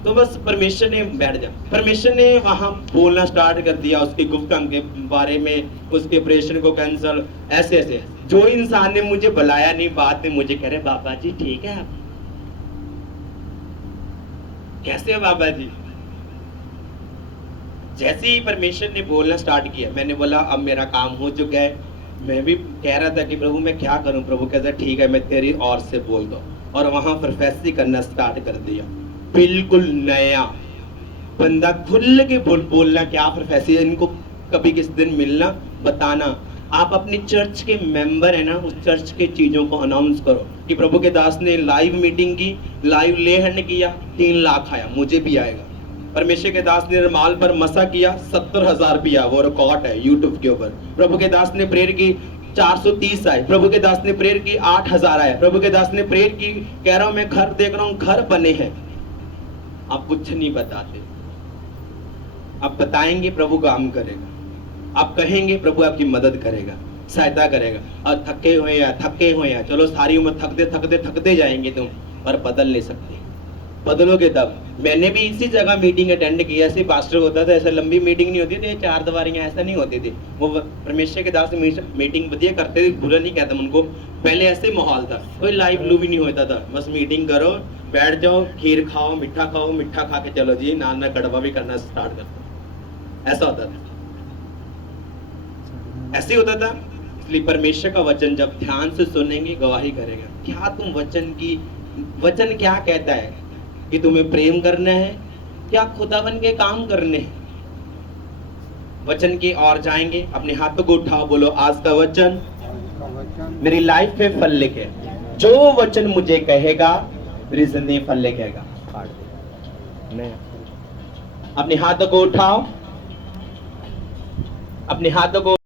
तो बस परमेश्वर ने बैठ जा, परमेश्वर ने वहां बोलना स्टार्ट कर दिया उसके गुफ्तम के बारे में, उसके ऑपरेशन को कैंसल, ऐसे ऐसे। जो इंसान ने मुझे बुलाया नहीं, बाद में मुझे कह रहे बाबा जी ठीक है आप कैसे हो बाबा जी? जैसे ही परमेश्वर ने बोलना स्टार्ट किया, मैंने बोला अब मेरा काम हो चुका है। मैं भी कह रहा था कि प्रभु मैं क्या करूं? प्रभु कहता ठीक है मैं तेरी ओर से बोल दो, और वहां प्रोफेसी करना स्टार्ट कर दिया। बिल्कुल नया बंदा, खुल के बोलना क्या प्रोफेसी है, इनको कभी किस दिन मिलना, बताना। आप अपनी चर्च के मेंबर है ना, उस चर्च के चीजों को अनाउंस करो कि प्रभु के दास ने लाइव मीटिंग की, लाइव लेहन किया, 3 लाख आया, मुझे भी आएगा। परमेश्वर के दास ने रमाल पर मसा किया, 70,000 रुपया, वो रिकॉर्ड है यूट्यूब के ऊपर। प्रभु के दास ने प्रेयर की, 430 आए। प्रभु के दास ने प्रेयर की, 8,000 आए। प्रभु के दास ने प्रेयर की, कह रहा हूं मैं घर देख रहा हूं, घर बने हैं। आप कुछ नहीं बताते, आप बताएंगे प्रभु काम करेगा, आप कहेंगे प्रभु आपकी मदद करेगा, सहायता करेगा। और थके हुए हैं, चलो सारी उम्र थकते जाएंगे तुम, पर बदल नहीं सकते, बदलोगे तब। मैंने भी इसी जगह मीटिंग अटेंड की, ऐसे पास्टर होता था, ऐसा लंबी मीटिंग नहीं होती थी, 4 दीवारियां, ऐसा नहीं होती थी। वो परमेश्वर के दास मीटिंग बढ़िया करते थे, बुरा नहीं कहता उनको। पहले ऐसे माहौल था, कोई लाइव लू भी नहीं होता था, बस मीटिंग करो, बैठ जाओ, खीर खाओ, मिठा खा के चलो जी, नाना कड़वा भी करना स्टार्ट कर दो, ऐसा होता था, ऐसे होता था। इसलिए परमेश्वर का वचन जब ध्यान से सुनेंगे, गवाही करेगा। क्या तुम वचन क्या कहता है कि तुम्हें प्रेम करना है, क्या खुदावन के काम करने हैं? वचन की ओर जाएंगे, अपने हाथों को उठाओ, बोलो आज का वचन मेरी लाइफ में फल लेके, जो वचन मुझे कहेगा मेरी जिंदगी फल लेकेगा। अपने हाथों को उठाओ, अपने हाथों को